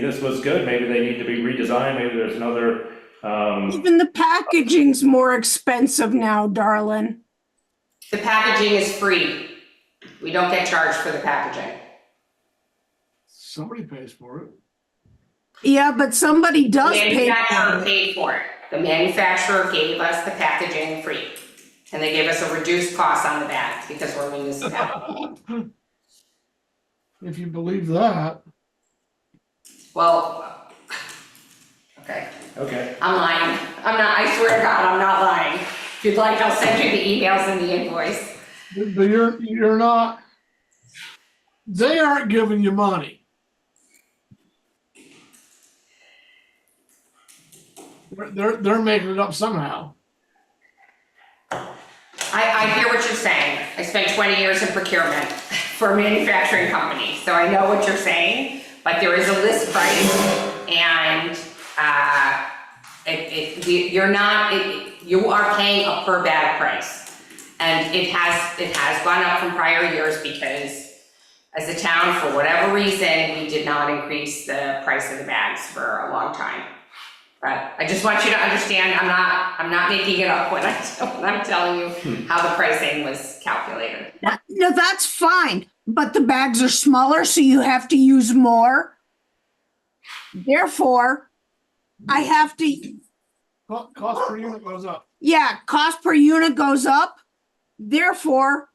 this was good, maybe they need to be redesigned, maybe there's another. Even the packaging's more expensive now, darling. The packaging is free. We don't get charged for the packaging. somebody pays for it. Yeah, but somebody The does pay manufacturer for it. paid for it. The manufacturer gave us the packaging free. And they gave us a reduced cost on the bags because we're a municipality. If you believe that. Well, okay, Okay, I'm lying. I'm not, I swear to God, I'm not lying. If you'd like, I'll send you the emails and the invoice. But you're not, they aren't giving you money. They're making it up somehow. I hear what you're saying. I spent 20 years in procurement for a manufacturing company, so I know what you're saying, but there is a list price, and you are paying a per bag price. And it has gone up from prior years because as a town, for whatever reason, we did not increase the price of the bags for a long time. But I just want you to understand, I'm not making it up when I'm telling you how the pricing was calculated. No, that's fine, but the bags are smaller, so you have to use more. Therefore, I have to, Cost per unit goes up. yeah, cost per unit goes up. Therefore,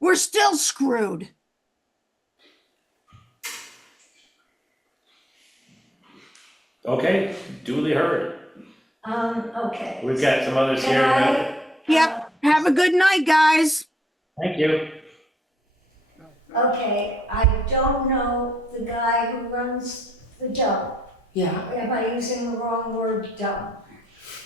we're still screwed. okay, duly heard. Okay. We've got some others Can here. I? Yep, have a good night, guys. Thank you. Okay, I don't know the guy who runs the dump. Yeah. Am I using the wrong word, dump?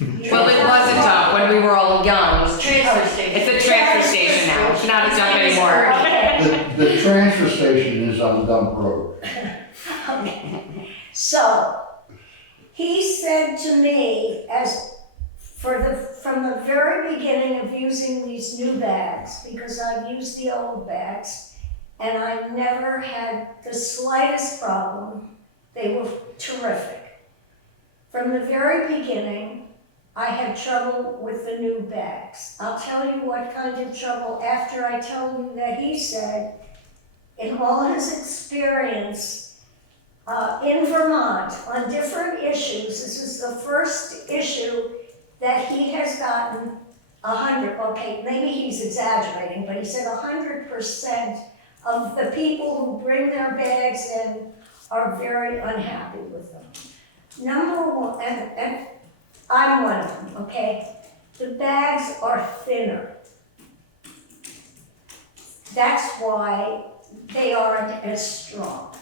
Well, it was a dump when we were all young. Transfer station. It's a transfer station now. It's not a dump anymore. Okay. The transfer station is on Dump Road. Okay. So, he said to me, from the very beginning of using these new bags, because I've used the old bags, and I never had the slightest problem. They were terrific. From the very beginning, I had trouble with the new bags. I'll tell you what kind of trouble after I tell you that he said, in all his experience in Vermont on different issues, this is the first issue that he has gotten 100, okay, maybe he's exaggerating, but he said 100% of the people who bring their bags in are very unhappy with them. Number one, and I'm one of them, okay? The bags are thinner. That's why they aren't as strong.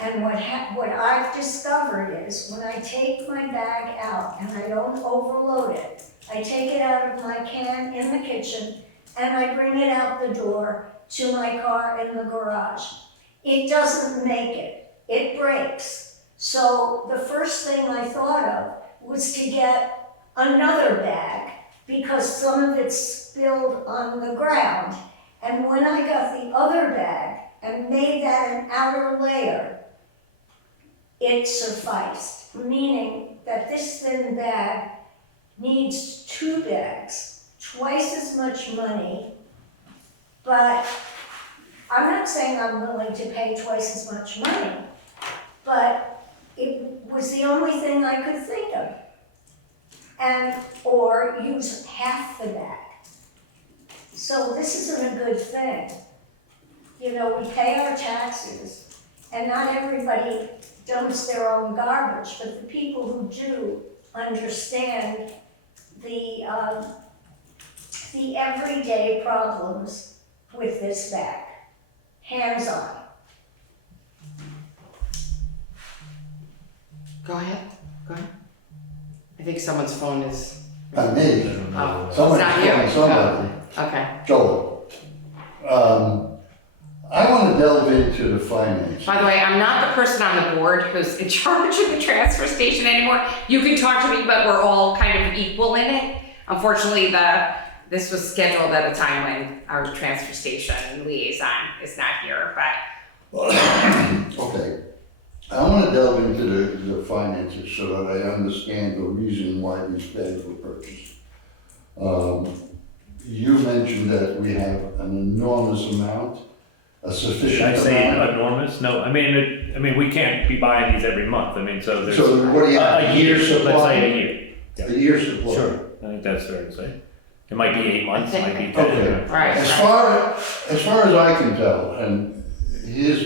And what I've discovered is when I take my bag out and I don't overload it, I take it out of my can in the kitchen and I bring it out the door to my car in the garage. It doesn't make it. It breaks. So the first thing I thought of was to get another bag because some of it's spilled on the ground. And when I got the other bag and made that an outer layer, it sufficed, meaning that this thin bag needs 2 bags, twice as much money, but I'm not saying I'm willing to pay twice as much money, but it was the only thing I could think of. Or use half the bag. So this isn't a good thing. You know, we pay our taxes, and not everybody dumps their own garbage, but the people who do understand the everyday problems with this bag, hands-on. Go ahead. I think someone's phone is, Not me. oh, Someone's it's not you? calling somebody. Oh, okay. Joel, I want to delve into the finance. By the way, I'm not the person on the board who's in charge of the transfer station anymore. You can talk to me, but we're all kind of equal in it. Unfortunately, this was scheduled at a time when our transfer station liaison is not here, but. Okay, I want to delve into the finances so that I understand the reason why these bags were purchased. You mentioned that we have an enormous amount, a Should sufficient I say amount. enormous? No, I mean, we can't be buying these every month. I mean, so there's So what do you have? a year, let's supply? say a year. A year supply. Sure, I think that's fair to say. It might be 8 months, it might be 10. Okay. Right. As far as I can tell, and here's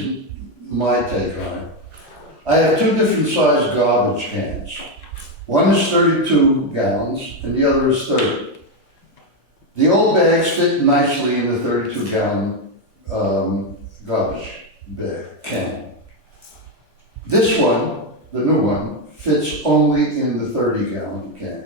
my take on it, I have 2 different sized garbage cans. One is 32 gallons and the other is 30. The old bags fit nicely in the 32 gallon garbage bag can. This one, the new one, fits only in the 30 gallon can.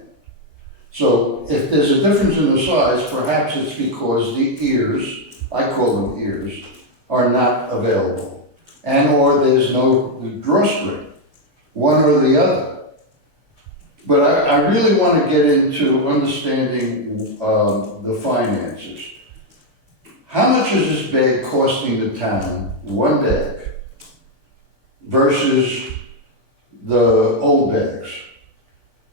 So if there's a difference in the size, perhaps it's because the ears, I call them ears, are not available. And or there's no drawstring, one or the other. But I really want to get into understanding the finances. How much is this bag costing the town, one bag, versus the old bags?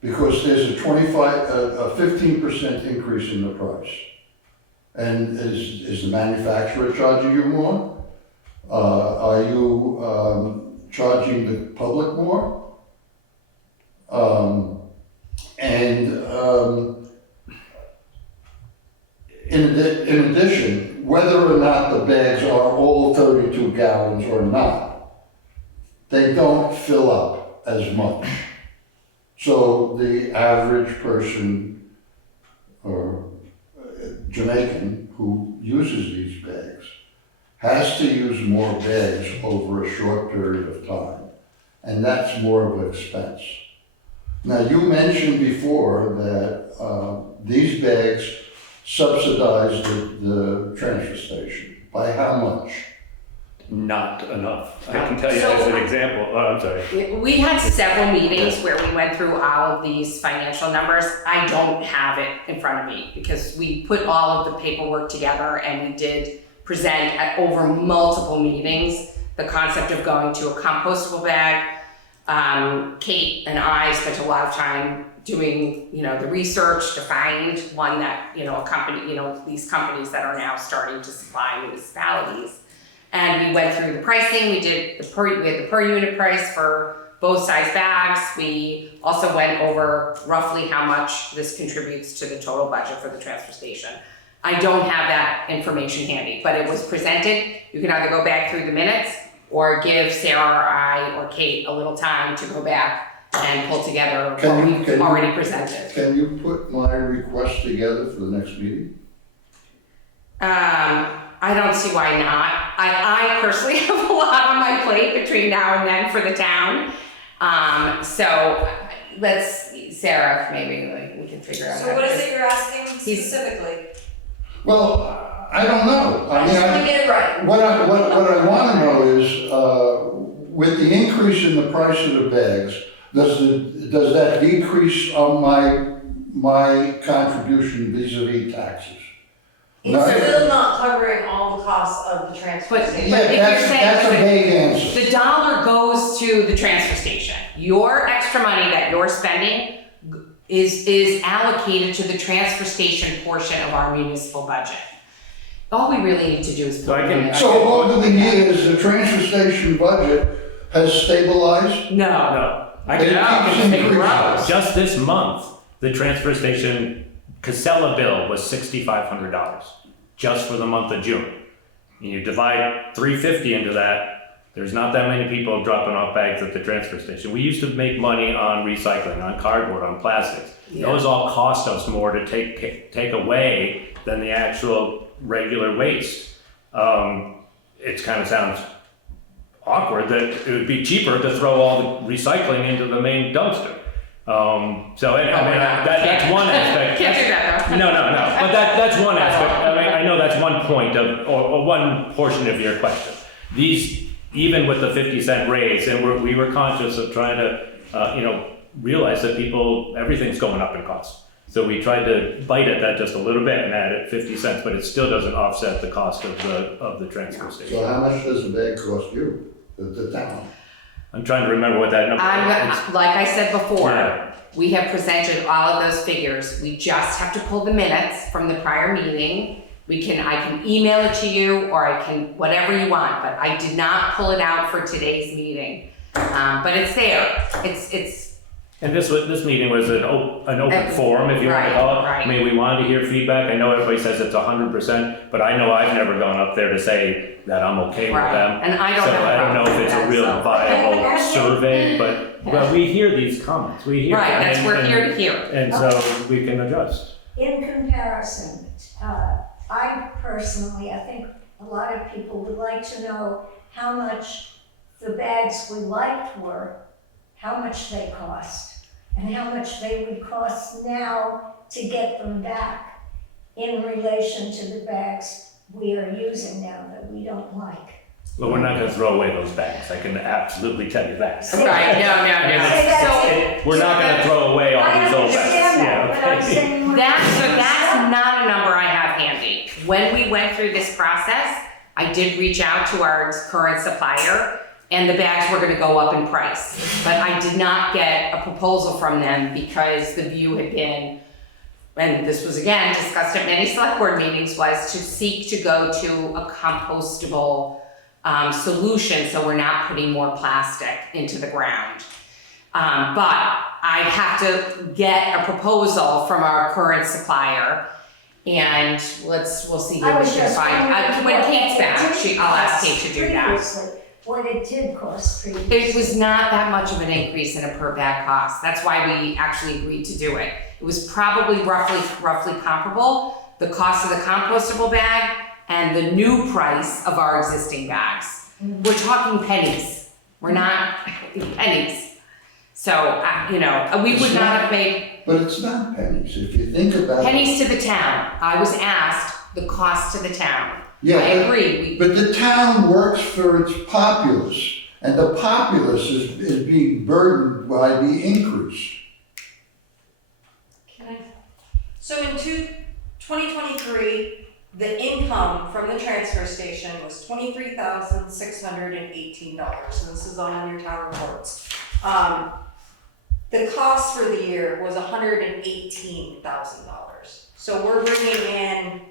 Because there's a 15% increase in the price. And is the manufacturer charging you more? Are you charging the public more? In addition, whether or not the bags are all 32 gallons or not, they don't fill up as much. So the average person or Jamaican who uses these bags has to use more bags over a short period of time. And that's more of an expense. Now, you mentioned before that these bags subsidize the transfer station. By how much? Not enough. I can tell you as an example, I'm sorry. We had several meetings where we went through all of these financial numbers. I don't have it in front of me because we put all of the paperwork together and we did present over multiple meetings the concept of going to a compostable bag. Kate and I spent a lot of time doing, the research to find one that, a company, these companies that are now starting to supply municipalities. And we went through the pricing, we had the per unit price for both size bags. We also went over roughly how much this contributes to the total budget for the transfer station. I don't have that information handy, but it was presented. You can either go back through the minutes or give Sarah or I or Kate a little time to go back and pull together what we've already presented. Can you put my request together for the next meeting? I don't see why not. I personally have a lot on my plate between now and then for the town. So Sarah, maybe we can figure out. So what is it you're asking specifically? Well, I don't know. I just want to get it right. What I want to know is, with the increase in the price of the bags, does that decrease on my contribution vis-a-vis taxes? It's still not covering all the costs of the transfer station. But if you're saying that's a vague answer. the dollar goes to the transfer station, your extra money that you're spending is allocated to the transfer station portion of our municipal budget. All we really need to do is. So over the years, the transfer station budget has stabilized? No. I It can keeps increasing. just this month, the transfer station Casella bill was $6,500 just for the month of June. And you divide $350 into that, there's not that many people dropping off bags at the transfer station. We used to make money on recycling, on cardboard, on plastics. Yeah. Those all cost us more to take away than the actual regular waste. It kind of sounds awkward that it would be cheaper to throw all the recycling into the main dumpster. That's one aspect. Can't do that though. No. But that's one aspect. I know that's one point or one portion of your question. These, even with the 50-cent raise, and we were conscious of trying to, realize that everything's going up in cost. So we tried to bite at that just a little bit and added 50 cents, but it still doesn't offset the cost of the transfer station. So how much does a bag cost you, the town? I'm trying to remember what that number is. Like I said before, Yeah. we have presented all of those figures. We just have to pull the minutes from the prior meeting. I can email it to you, or I can, whatever you want, but I did not pull it out for today's meeting. But it's there. And this meeting was an open forum, if you want to call it. Right. I mean, we wanted to hear feedback. I know everybody says it's 100%, but I know I've never gone up there to say that I'm okay with Right. them. And I don't have a So I don't know problem if it's with a that, real so. viable survey, but we hear these comments. We hear Right, them, we're here to hear. And so we can adjust. In comparison, I personally, I think a lot of people would like to know how much the bags we liked were, how much they cost, and how much they would cost now to get them back in relation to the bags we are using now that we don't like. But we're not going to throw away those bags. I can absolutely tell you that. Right, no. We're not going to throw away all these old bags. I understand that, but I'm Okay. saying more. That's not a number I have handy. When we went through this process, I did reach out to our current supplier, and the bags were gonna go up in price. But I did not get a proposal from them because the view had been, and this was again discussed at many select board meetings, was to seek to go to a compostable solution, so we're not putting more plastic into the ground. But I have to get a proposal from our current supplier, and we'll see who I we was can just find. wondering When what Kate's it back, did I'll ask cost Kate to do that. previously, what it did cost previously. It was not that much of an increase in a per bag cost. That's why we actually agreed to do it. It was probably roughly comparable, the cost of the compostable bag and the new price of our existing bags. We're talking pennies. We're not pennies. So, we would not have made But it's not pennies, if you think about it. pennies to the town. I was asked the cost to the town. Yeah, I agree. But the town works for its populace, and the populace is being burdened by the increase. So in 2023, the income from the transfer station was $23,618, and this is all in your town reports. the cost for the year was $118,000. So we're bringing in,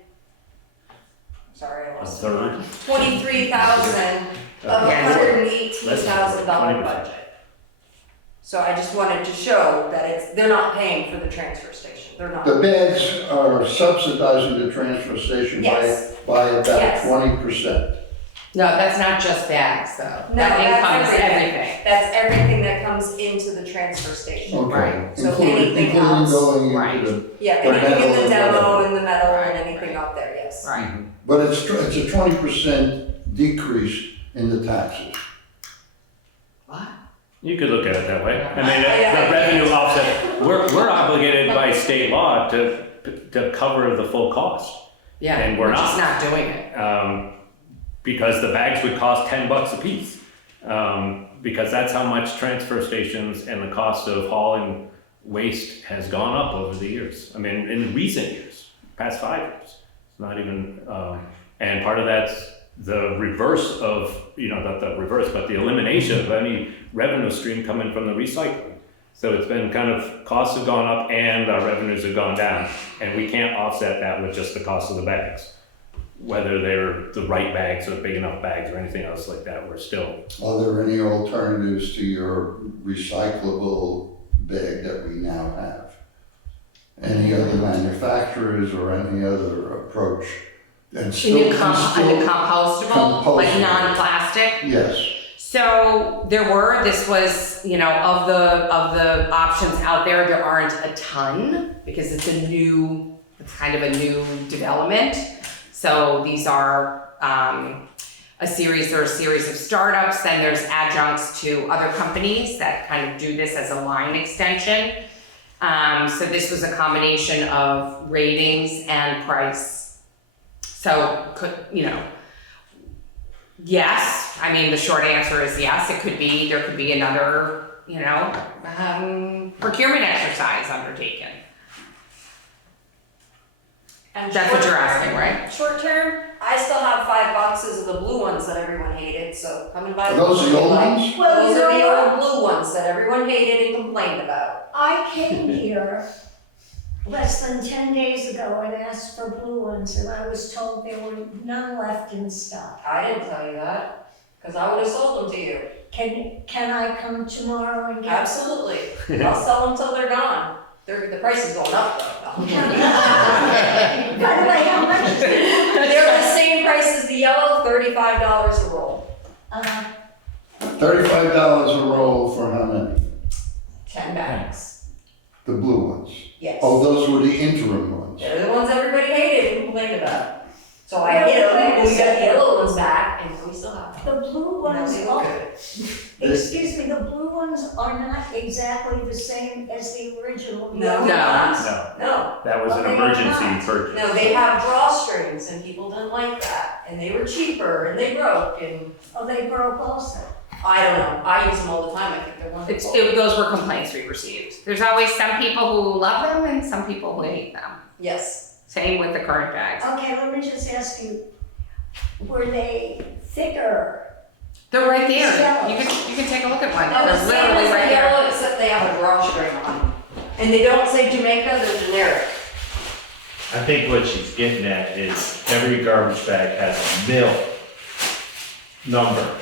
sorry, I lost A third. 23,000 of Yeah. $118,000 budget. So I just wanted to show that they're not paying for the transfer station, they're not. The bags are subsidizing the transfer station Yes. by about Yes. 20%. No, that's not just bags though. No, That that's encompasses everything. everything. That's everything that comes into the transfer station. Okay, Right. So including, anything including else, going right. into the, Yeah, Or anything in metal the and demo whatever. and the metal Right, and anything up there, yes. Right. but it's a 20% decrease in the taxes. What? You could look at it that way. I mean, Yeah. the revenue offset, we're obligated by state law to cover the full cost. Yeah, And we're we're just not. not doing it. Because the bags would cost $10 a piece. Because that's how much transfer stations and the cost of hauling waste has gone up over the years. I mean, in recent years, past 5 years. It's not even, and part of that's the reverse of, not the reverse, but the elimination of any revenue stream coming from the recycling. So it's been kind of, costs have gone up and our revenues have gone down. And we can't offset that with just the cost of the bags. Whether they're the right bags or big enough bags or anything else like that, we're still. Are there any alternatives to your recyclable bag that we now have? Any other manufacturers or any other approach? And In still, the compostable, like Compostable. non-plastic. yes, So this was, of the options out there, there aren't a ton because it's kind of a new development. So these are a series of startups, then there's adjuncts to other companies that kind of do this as a line extension. So this was a combination of ratings and price. So yes, I mean, the short answer is yes, there could be another, procurement exercise undertaken. And That's what you're short asking, term- right? Short term, I still have 5 boxes of the blue ones that everyone hated, so come and buy are them. those the old ones? Well, Those you are the know what? old blue ones that everyone hated and complained about. I came here less than 10 days ago and asked for blue ones, and I was told there were none left in stock. I didn't tell you that, because I would have sold them to you. Can I come tomorrow and get? Absolutely. I'll sell them till they're gone. The price is going up though. By the way, how much? They're the same price as the yellow, $35 a roll. $35 a roll for how many? 10 bags. The blue ones? Yes. Oh, those were the interim ones. They're the ones everybody hated and complained about. So I hit them, we got the yellow ones back, and we still have them. The blue Now ones, they look good. excuse me, the blue ones are not exactly the same as the original. No, yellow they're not. No. No. That was an Well, they are emergency not. purchase. No, they have drawstrings and people didn't like that. And they were cheaper and they broke and Oh, they broke also. I don't know. I use them all the time. I think they're wonderful. Those were complaints we received. There's always some people who love them and some people who hate them. Yes. Same with the current bags. Okay, let me just ask you, were they thicker? They're right there. Yellow. You can take a look at one. No, the They're same literally as the right there. yellow, except they have a drawstring on them. And they don't say Jamaica, they're generic. I think what she's getting at is every garbage bag has a mil number.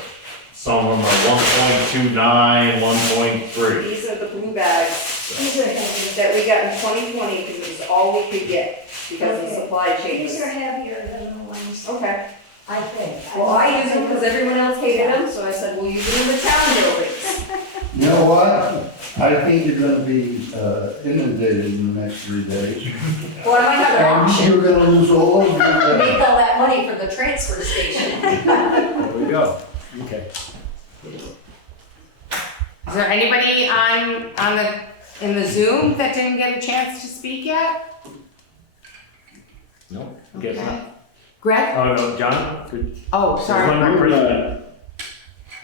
Some of them are 1.29, 1.3. These are the blue bags These are heavier. that we got in 2020 because it was all we could get because of Okay. supply chains. These are heavier than the ones, Okay. I think. Well, I use them because everyone else hated them, so I said, we'll use them in the town buildings. You know what? I think you're gonna be inundated in the next 3 days. Well, I might have an And option. you're gonna lose all of your, Make all that money for the transfer station. There we go. Okay. Is there anybody in the Zoom that didn't get a chance to speak yet? No, guess Okay. not. Greg? Oh, no, John? Good. Oh, sorry. One more person.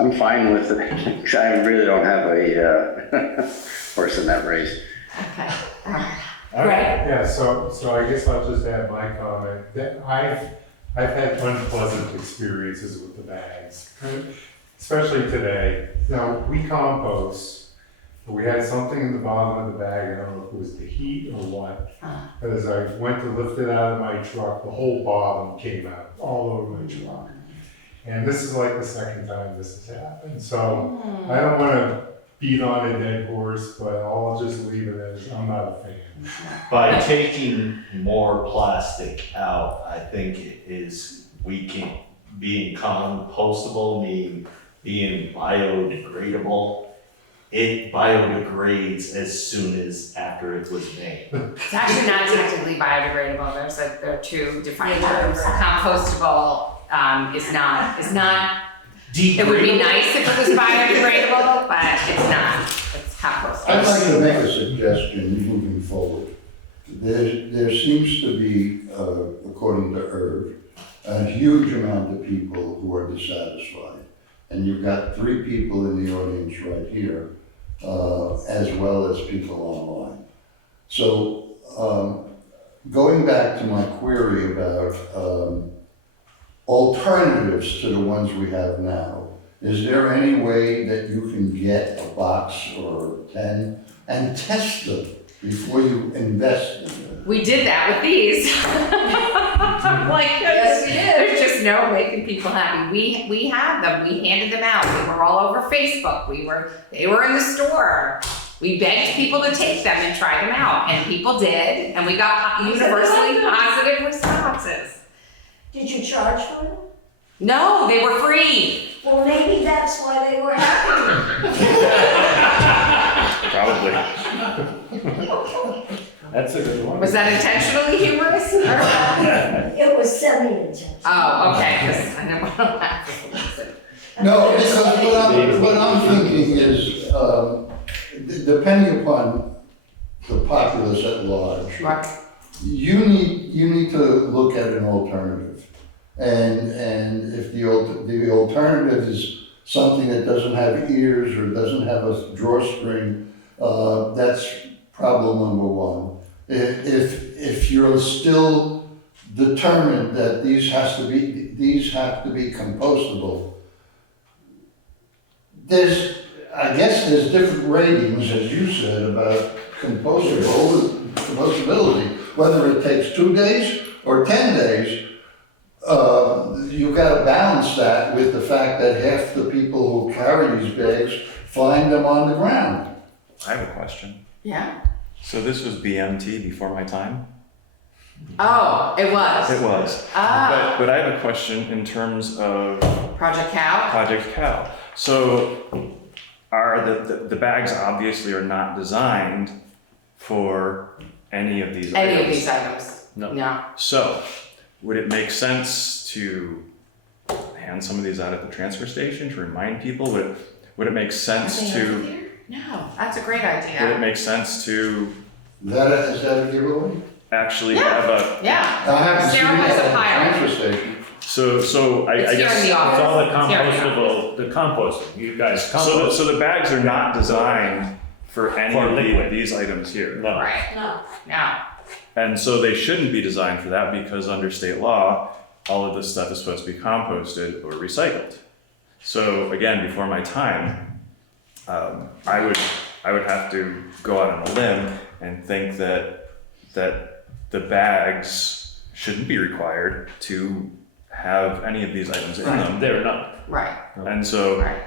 I'm fine with it, 'cause I really don't have a horse in that race. Okay. Greg? Yeah, so I guess I'll just add my comment, that I've had unpleasant experiences with the bags, especially today. Now, we compost, But we had something in the bottom of the bag, I don't know if it was the heat or what. As I went to lift it out of my truck, the whole bottom came out all over my truck. And this is like the second time this has happened, so I don't wanna beat on a dead horse, but I'll just leave it as, I'm not a fan. By taking more plastic out, I think it is, we can, being compostable, meaning being biodegradable, it biodegrades as soon as after it was made. It's actually not technically biodegradable, there are two defined terms. Compostable is not, it would be nice if it was biodegradable, but it's not, it's compostable. I'd like to make a suggestion moving forward. There seems to be, according to Irv, a huge amount of people who are dissatisfied. And you've got 3 people in the audience right here, as well as people online. So, going back to my query about alternatives to the ones we have now, is there any way that you can get a box or 10 and test them before you invest in them? We did that with these. Like, Yes, we did. there's just no making people happy. We had them, we handed them out, we were all over Facebook, they were in the store. We begged people to take them and try them out, and people did, and we got universally positive responses. Did you charge for them? No, they were free. Well, maybe that's why they were happy. Probably. That's a good one. Was that intentionally humorous? It was semi-intentional. Oh, okay, 'cause I never want to laugh. No, because what I'm thinking is, depending upon the populace at large, Right. you need to look at an alternative. And if the alternative is something that doesn't have ears or doesn't have a drawstring, that's problem number 1. If you're still determined that these have to be compostable, I guess there's different ratings, as you said, about compostability, whether it takes 2 days or 10 days. You've got to balance that with the fact that half the people who carry these bags find them on the ground. I have a question. Yeah. So this was BMT before my time? Oh, it was. It was. Ah. But I have a question in terms of Project Cow? Project Cow. So are the bags obviously are not designed for any of these items? Any of these items? No. No. So would it make sense to hand some of these out at the transfer station to remind people? Would it make sense to? No, that's a great idea. Would it make sense to Is that a giveaway? actually Yeah. have a? Yeah. I haven't seen Sarah has that a at the pile. transfer station. So I It's here in guess. the office. It's all the It's here in the compostable, the composting, you guys compost. So the bags are not designed for any For of liquid. these items here. No. Right. No. No. And so they shouldn't be designed for that because under state law, all of this stuff is supposed to be composted or recycled. So again, before my time, I would have to go out on a limb and think that the bags shouldn't be required to have any of these items in them. They're not. Right. And so, Right.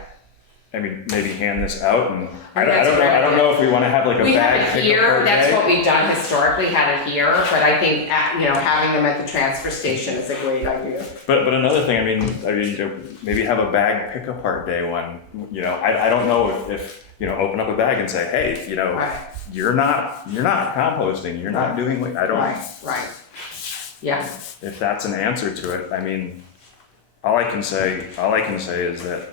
I mean, maybe hand this out and I That's don't a know. great I don't idea. know if we want to have like a We bag have it pickup here, per that's day. what we've done historically, had it here, but I think, having them at the transfer station is a great idea. But another thing, I mean, maybe have a bag pickup part day when, I don't know if open up a bag and say, hey, Right. you're not composting, you're not doing what, I don't, Right. Yeah. if that's an answer to it, I mean, all I can say is that,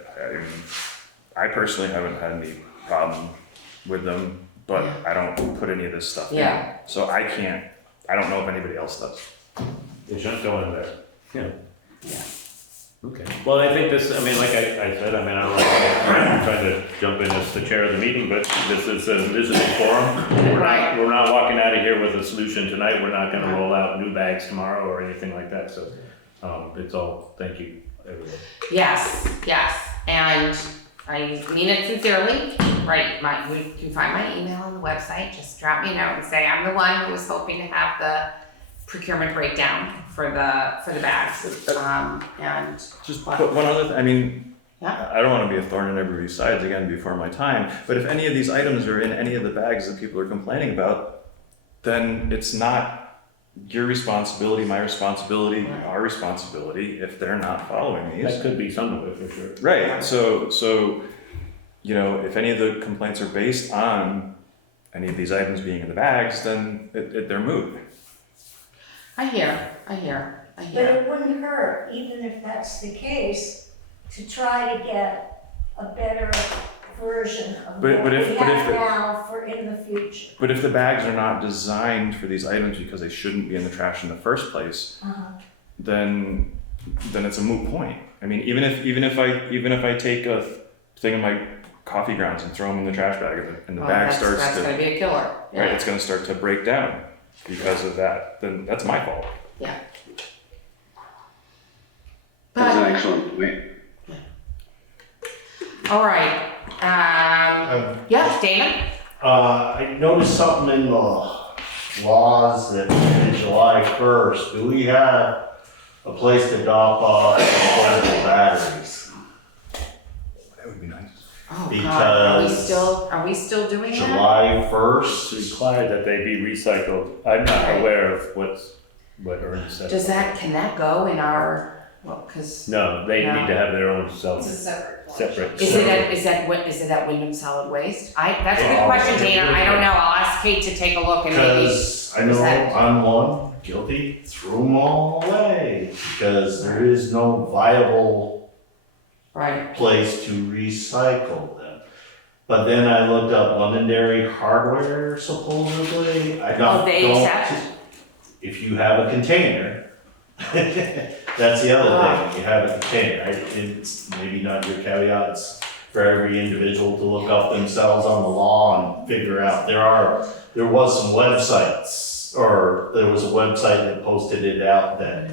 I personally haven't had any problem with them, but I don't put any of this stuff in. Yeah. So I don't know if anybody else does. It shouldn't go in there. Yeah. Yeah. Okay. Well, I think this, like I said, I don't know, I'm trying to jump in as the chair of the meeting, but this is a forum. We're not walking out of here with a solution tonight. We're not gonna roll out new bags tomorrow or anything like that. So, it's all, thank you, everyone. Yes, and I mean it sincerely. right, you can find my email on the website, just drop me a note and say, I'm the one who was hoping to have the procurement breakdown for the bags. And Just put one other, I mean, Yeah. I don't want to be a thorn in everybody's sides again before my time, but if any of these items are in any of the bags that people are complaining about, then it's not your responsibility, my responsibility, our responsibility if they're not following these. That could be some of it for sure. Right, so, you know, if any of the complaints are based on any of these items being in the bags, then they're moot. I hear. But it wouldn't hurt, even if that's the case, to try to get a better version of But what if- we but if have the- now for in the future. But if the bags are not designed for these items because they shouldn't be in the trash in the first place, then it's a moot point. I mean, even if I take a thing of my coffee grounds and throw them in the trash bag and the bag starts That's to, gonna be a killer. Yeah. right, it's gonna start to break down because of that, then that's my fault. Yeah. That's an But, excellent point. all right, yeah, Dana? I noticed something in the laws that in July 1st, do we have a place to drop off portable batteries? That would be nice. Oh, God, Because are we still doing that? July It's 1st, required that they be recycled. I'm not aware of what Ernie said. Can that go in our, well, cause, No, they need to have their own It's a separate. separate. is it at Wyndham Solid Waste? That's a good question, Dana, I don't know, I'll ask Kate to take a look and maybe, because I know is that- I'm one guilty, threw them all away because there is no viable right, place to recycle them. But then I looked up Londonderry Hardware supposedly. I don't. they accept? If you have a container, that's the other thing, you have a container. It's maybe not your caveats for every individual to look up themselves on the law and figure out. There was some websites, or there was a website that posted it out that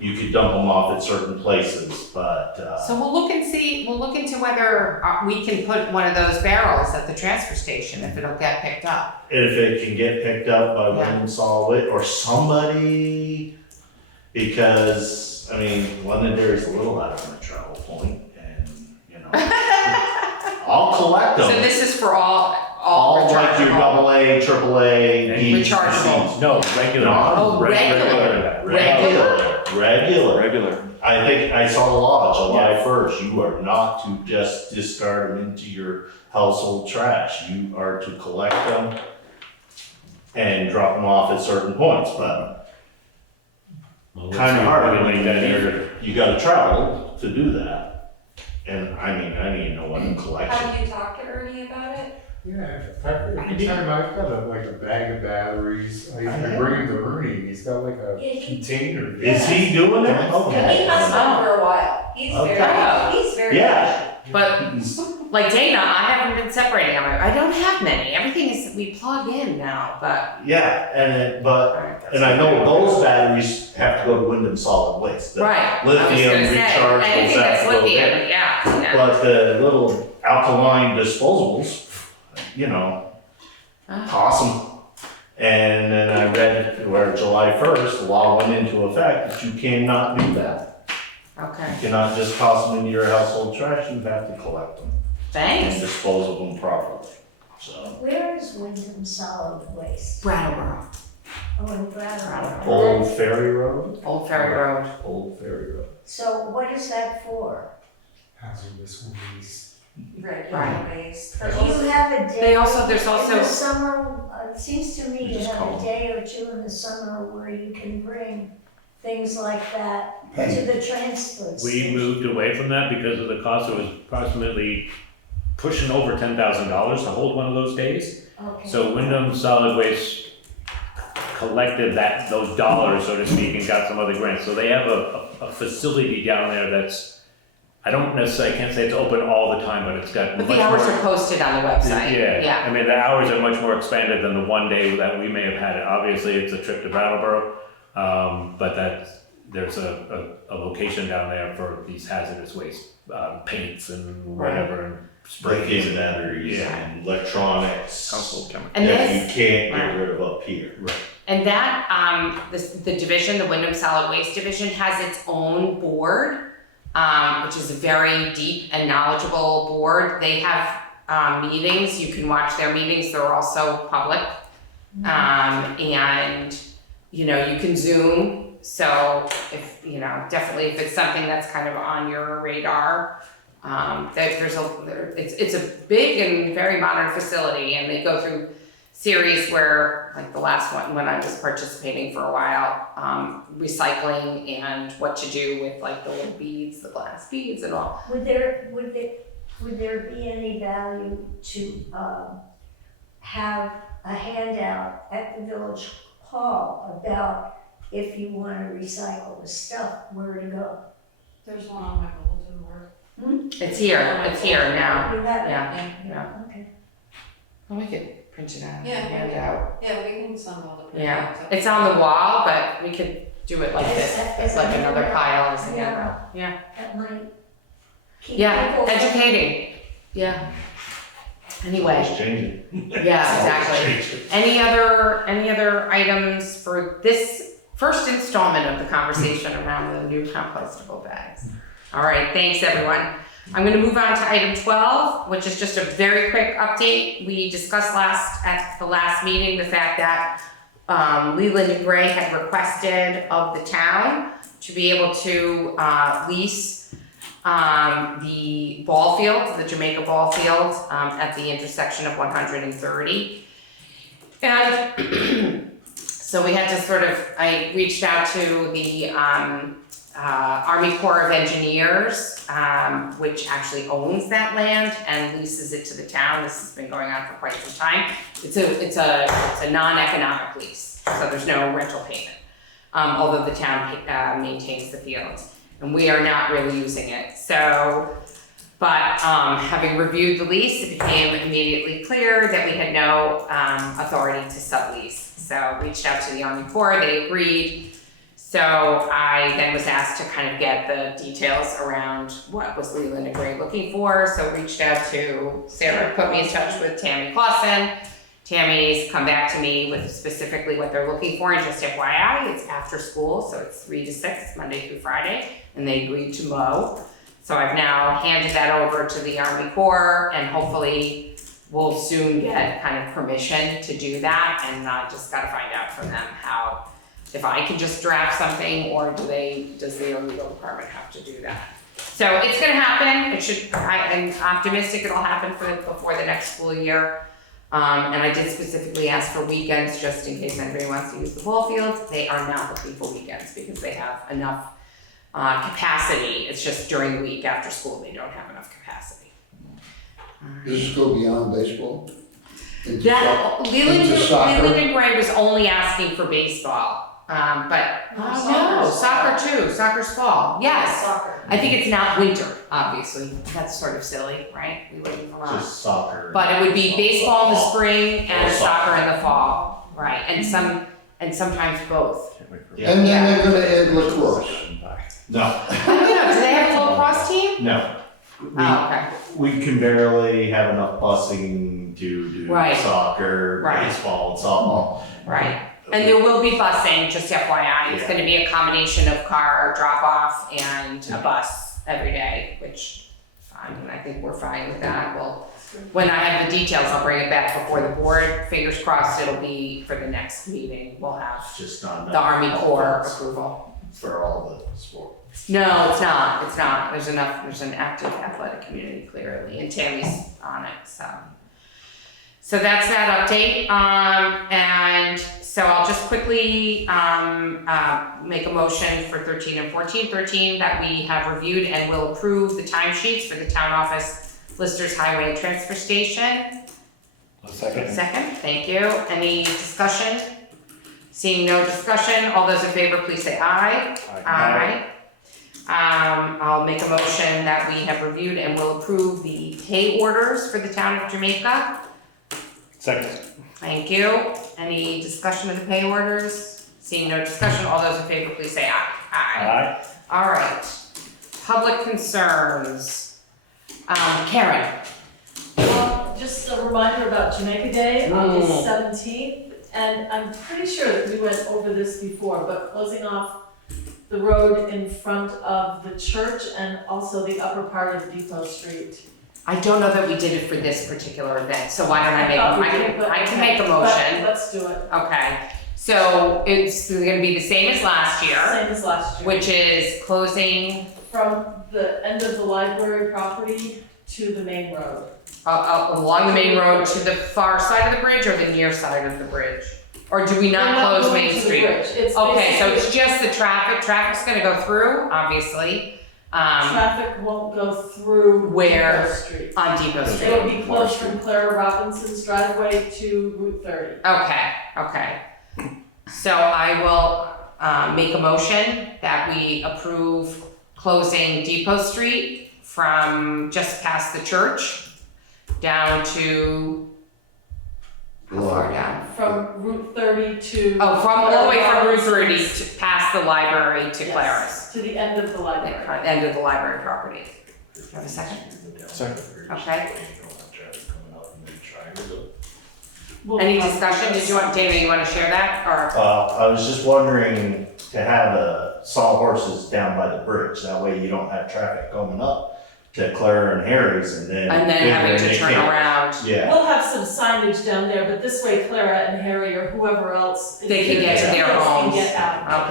you could dump them off at certain places, but, so we'll look into whether we can put one of those barrels at the transfer station if it'll get picked up. if it can get picked up by Yeah. Wyndham Solid or somebody, because, I mean, Londonderry's a little out of my travel point, and, you know, I'll collect them. So this is for all All like your rechargeable. AA, AAA, Bs, Rechargeable. No, regular. Oh, regular. Regular. I think I saw the law, July 1st, you are not to just discard them into your household trash. You are to collect them and drop them off at certain points, but kind of hard. I mean, you gotta travel to do that. And I mean, I need to know what collection. Have you talked to Ernie about it? Yeah, every time I've got a bag of batteries, I bring them to Ernie, and he's got like a Yeah, he- container. Is he doing that? He Okay. has been for a while. He's very Yeah. But like Dana, I haven't been separating them. I don't have many. Everything is, we plug in now, but. Yeah, and I know those batteries have to go to Wyndham Solid Waste. The Right. I was Lithium gonna say, rechargeables anything have that's to go lithium, there. yeah. But the little alkaline disposables, you know, toss them. And then I read where July 1st, the law went into effect that you cannot do that. Okay, You cannot just toss them into your household trash, you have to collect them and thanks. dispose of them properly, so. Where is Wyndham Solid Waste? Brattleboro, Oh, in Brattleboro. Old Ferry Road? Old Ferry Road. Old Ferry Road. So what is that for? Hazardous waste. regular Right. based. Do you have a day? They also, there's In also, the summer, it seems to me You to just have call a them. day or two in the summer where you can bring things like that to the transfer We station. moved away from that because of the cost. It was approximately pushing over $10,000 to hold one of those days. Okay. So Wyndham Solid Waste collected those dollars, so to speak, and got some other grants. So they have a facility down there that's, I can't say it's open all the time, but it's got but much the hours more- are posted on the website. Yeah, I mean, the hours are much more expanded than the one day that we may have had it. Obviously, it's a trip to Brattleboro, but there's a location down there for these hazardous waste, paints and whatever. break-in batteries Yeah. and electronics Household chemicals. And that you this, can't get rid of up here. and that, the division, the Wyndham Solid Waste Division has its own board, which is a very deep and knowledgeable board. They have, meetings, you can watch their meetings, they're also public. And, you know, you can Zoom, so if, you know, definitely if it's something that's kind of on your radar, it's a big and very modern facility, and they go through series where, like the last one, when I was participating for a while, recycling and what to do with like the little beads, the glass beads and all. Would there be any value to, have a handout at the village hall about if you wanna recycle the stuff, where to go? There's one on my bulletin board. It's here now. You have it? Yeah, yeah. Okay. Well, we could print it out, Yeah. hand it out. Yeah, we can send all the. Yeah, it's on the wall, but we could do it like this, It's like another pile as a Yeah. handout. Yeah. That might keep Yeah, people. educating. Yeah. Anyway, It's changing. yeah, exactly. Any other items for this first installment of the conversation around the new compostable bags? All right, thanks everyone. I'm gonna move on to item 12, which is just a very quick update. We discussed at the last meeting, the fact that Leland Grey had requested of the town to be able to lease the ball field, the Jamaica ball field, at the intersection of 130. And so we had to I reached out to the Army Corps of Engineers, which actually owns that land and leases it to the town. This has been going on for quite some time. It's a non-economic lease, so there's no rental payment, although the town maintains the field. And we are not really using it. So, but having reviewed the lease, it became immediately clear that we had no authority to sublease. So reached out to the Army Corps, they agreed. So I then was asked to kind of get the details around what was Leland Grey looking for. So reached out to Sarah, put me in touch with Tammy Clausen. Tammy's come back to me with specifically what they're looking for, and just FYI, it's after school, so it's 3 to 6, Monday through Friday, and they agreed to mow. So I've now handed that over to the Army Corps, and hopefully we'll soon get kind of permission to do that, and I just gotta find out from them how, if I can just draft something, or does the legal department have to do that? So it's gonna happen, I'm optimistic it'll happen before the next school year. And I did specifically ask for weekends, just in case anybody wants to use the ball field. They are not looking for weekends because they have enough capacity. It's just during the week after school, they don't have enough capacity. Does this go beyond baseball? Into Leland soccer? and Grey was only asking for baseball, but no, soccer too. Soccer's fall. Yes, Soccer. I think it's not winter. Obviously, that's sort of silly, right? We wouldn't allow. Just soccer. But it would be baseball in the spring and Or soccer in the fall, right? And sometimes both. Can't wait for Yeah. And then they're gonna add lacrosse. No, I don't know. Do they have a lacrosse team? no. Oh, okay. We can barely have enough busing to do Right. soccer, Right. baseball, and softball. Right. And there will be busing, just FYI. It's Yeah. gonna be a combination of car drop off and a bus every day, which fine. I think we're fine with that. Well, when I have the details, I'll bring it back before the board. Fingers crossed it'll be for the next meeting. We'll have It's just not enough. the Army Corps outfits approval. for all the sport. No, it's not. It's not. There's an active athletic community clearly, and Tammy's on it, so that's that update. And so I'll just quickly make a motion for 13 and 14. 13, that we have reviewed and will approve the timesheets for the town office, listers, highway, and transfer station. Second. Second, thank you. Any discussion? Seeing no discussion, all those in favor, please say aye. Aye. I'll make a motion that we have reviewed and will approve the pay orders for the town of Jamaica. Second. Thank you. Any discussion of the pay orders? Seeing no discussion, all those in favor, please say aye. Aye. All right. Public concerns. Karen. just a reminder about Jamaica Day, August 17th. And I'm pretty sure that we went over this before, but closing off the road in front of the church and also the upper part of Depot Street. I don't know that we did it for this particular event, so why don't I make, thought we did, but I can okay. make a But motion. let's do it. Okay, so it's gonna be the same as last year, Same as last year. which is closing From the end of the library property to the main road. along the main road to the far side of the bridge or the near side of the bridge? Or do we We're not not close going Main to the Street? bridge. It's Okay, so basically- it's just the traffic's gonna go through, obviously, Traffic won't go through Where? Depot Street. on Depot Street. It'll be closed from Clara Robinson's driveway to Route 30. Okay. So I will, make a motion that we approve closing Depot Street from just past the church down to, how far down? From Route 30 to. Oh, from all the way from Route 30 Robinson's. to past the library to Yes, Claris, to the end of the the library. end of the library property. Do you have a second? Second. Okay. We'll Any have- discussion? Did you want, David, you wanna share that, or? I was just wondering to have the sawhorses down by the bridge, that way you don't have traffic coming up to Clara and Harry's and then. And then having to turn around? Yeah, We'll have some signage down there, but this way Clara and Harry or whoever else. They can get to their Can homes. get out.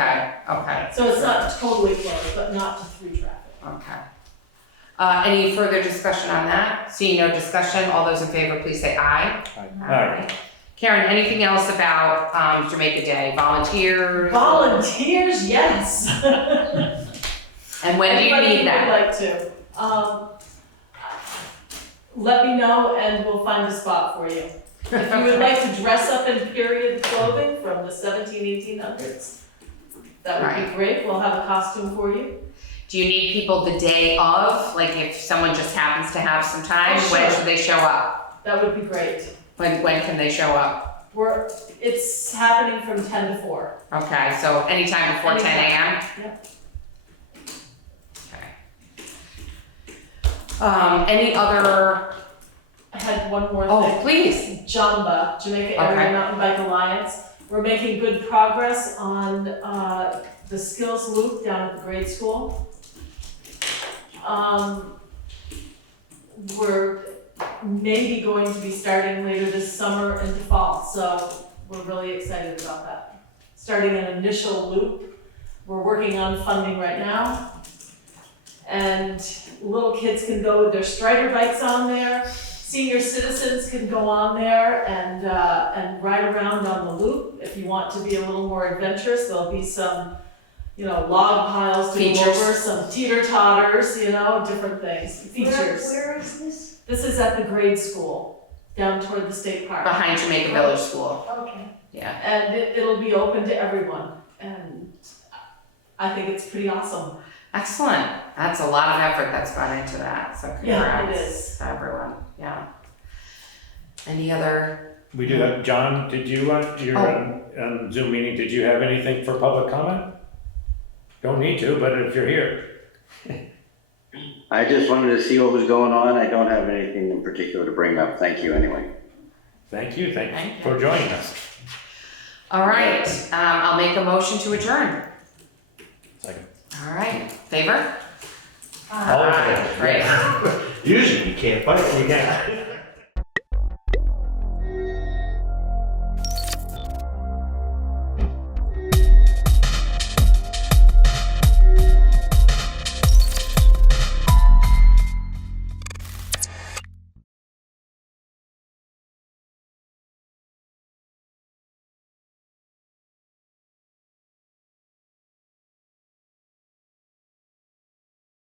Okay. So it's not totally closed, but not to through traffic. Okay. Any further discussion on that? Seeing no discussion, all those in favor, please say aye. Aye. Karen, anything else about Jamaica Day? Volunteers? Volunteers, yes. And when do you Anybody need who that? would like to. Let me know and we'll find a spot for you. If you would like to dress up in period clothing from the 1800s, that would Right. be great. We'll have a costume for you. Do you need people the day of? Like if someone just happens to have some time, Oh, when sure. should they show up? That would be great. When can they show up? It's happening from 10 to 4. Okay, so anytime before 10 a.m.? Yep. Okay. Any other, I had one more thing. oh, please. JAMBA, Jamaica Area Okay. Mountain Bike Alliance. We're making good progress on the skills loop down at the grade school. We're maybe going to be starting later this summer into fall, so we're really excited about that. Starting an initial loop. We're working on funding right now. And little kids can go with their Strider bikes on there. Senior citizens can go on there and ride around on the loop. If you want to be a little more adventurous, there'll be some, log piles to go Features. over, some teeter-totters, different things, features. Where is this? This is at the grade school, down toward the state park. Behind Jamaica Village School. Okay. Yeah. And it'll be open to everyone, and I think it's pretty awesome. Excellent. That's a lot of effort that's gone into that, so Yeah, it congrats is. to everyone, yeah. Any other, We do have, John, did you, your Oh. Zoom meeting, did you have anything for public comment? Don't need to, but if you're here. I just wanted to see what was going on. I don't have anything in particular to bring up. Thank you anyway. Thank you Thank you. for joining us. all right, I'll make a motion to adjourn. Second. All right, favor? All in favor? Great. usually you can't fight. You can.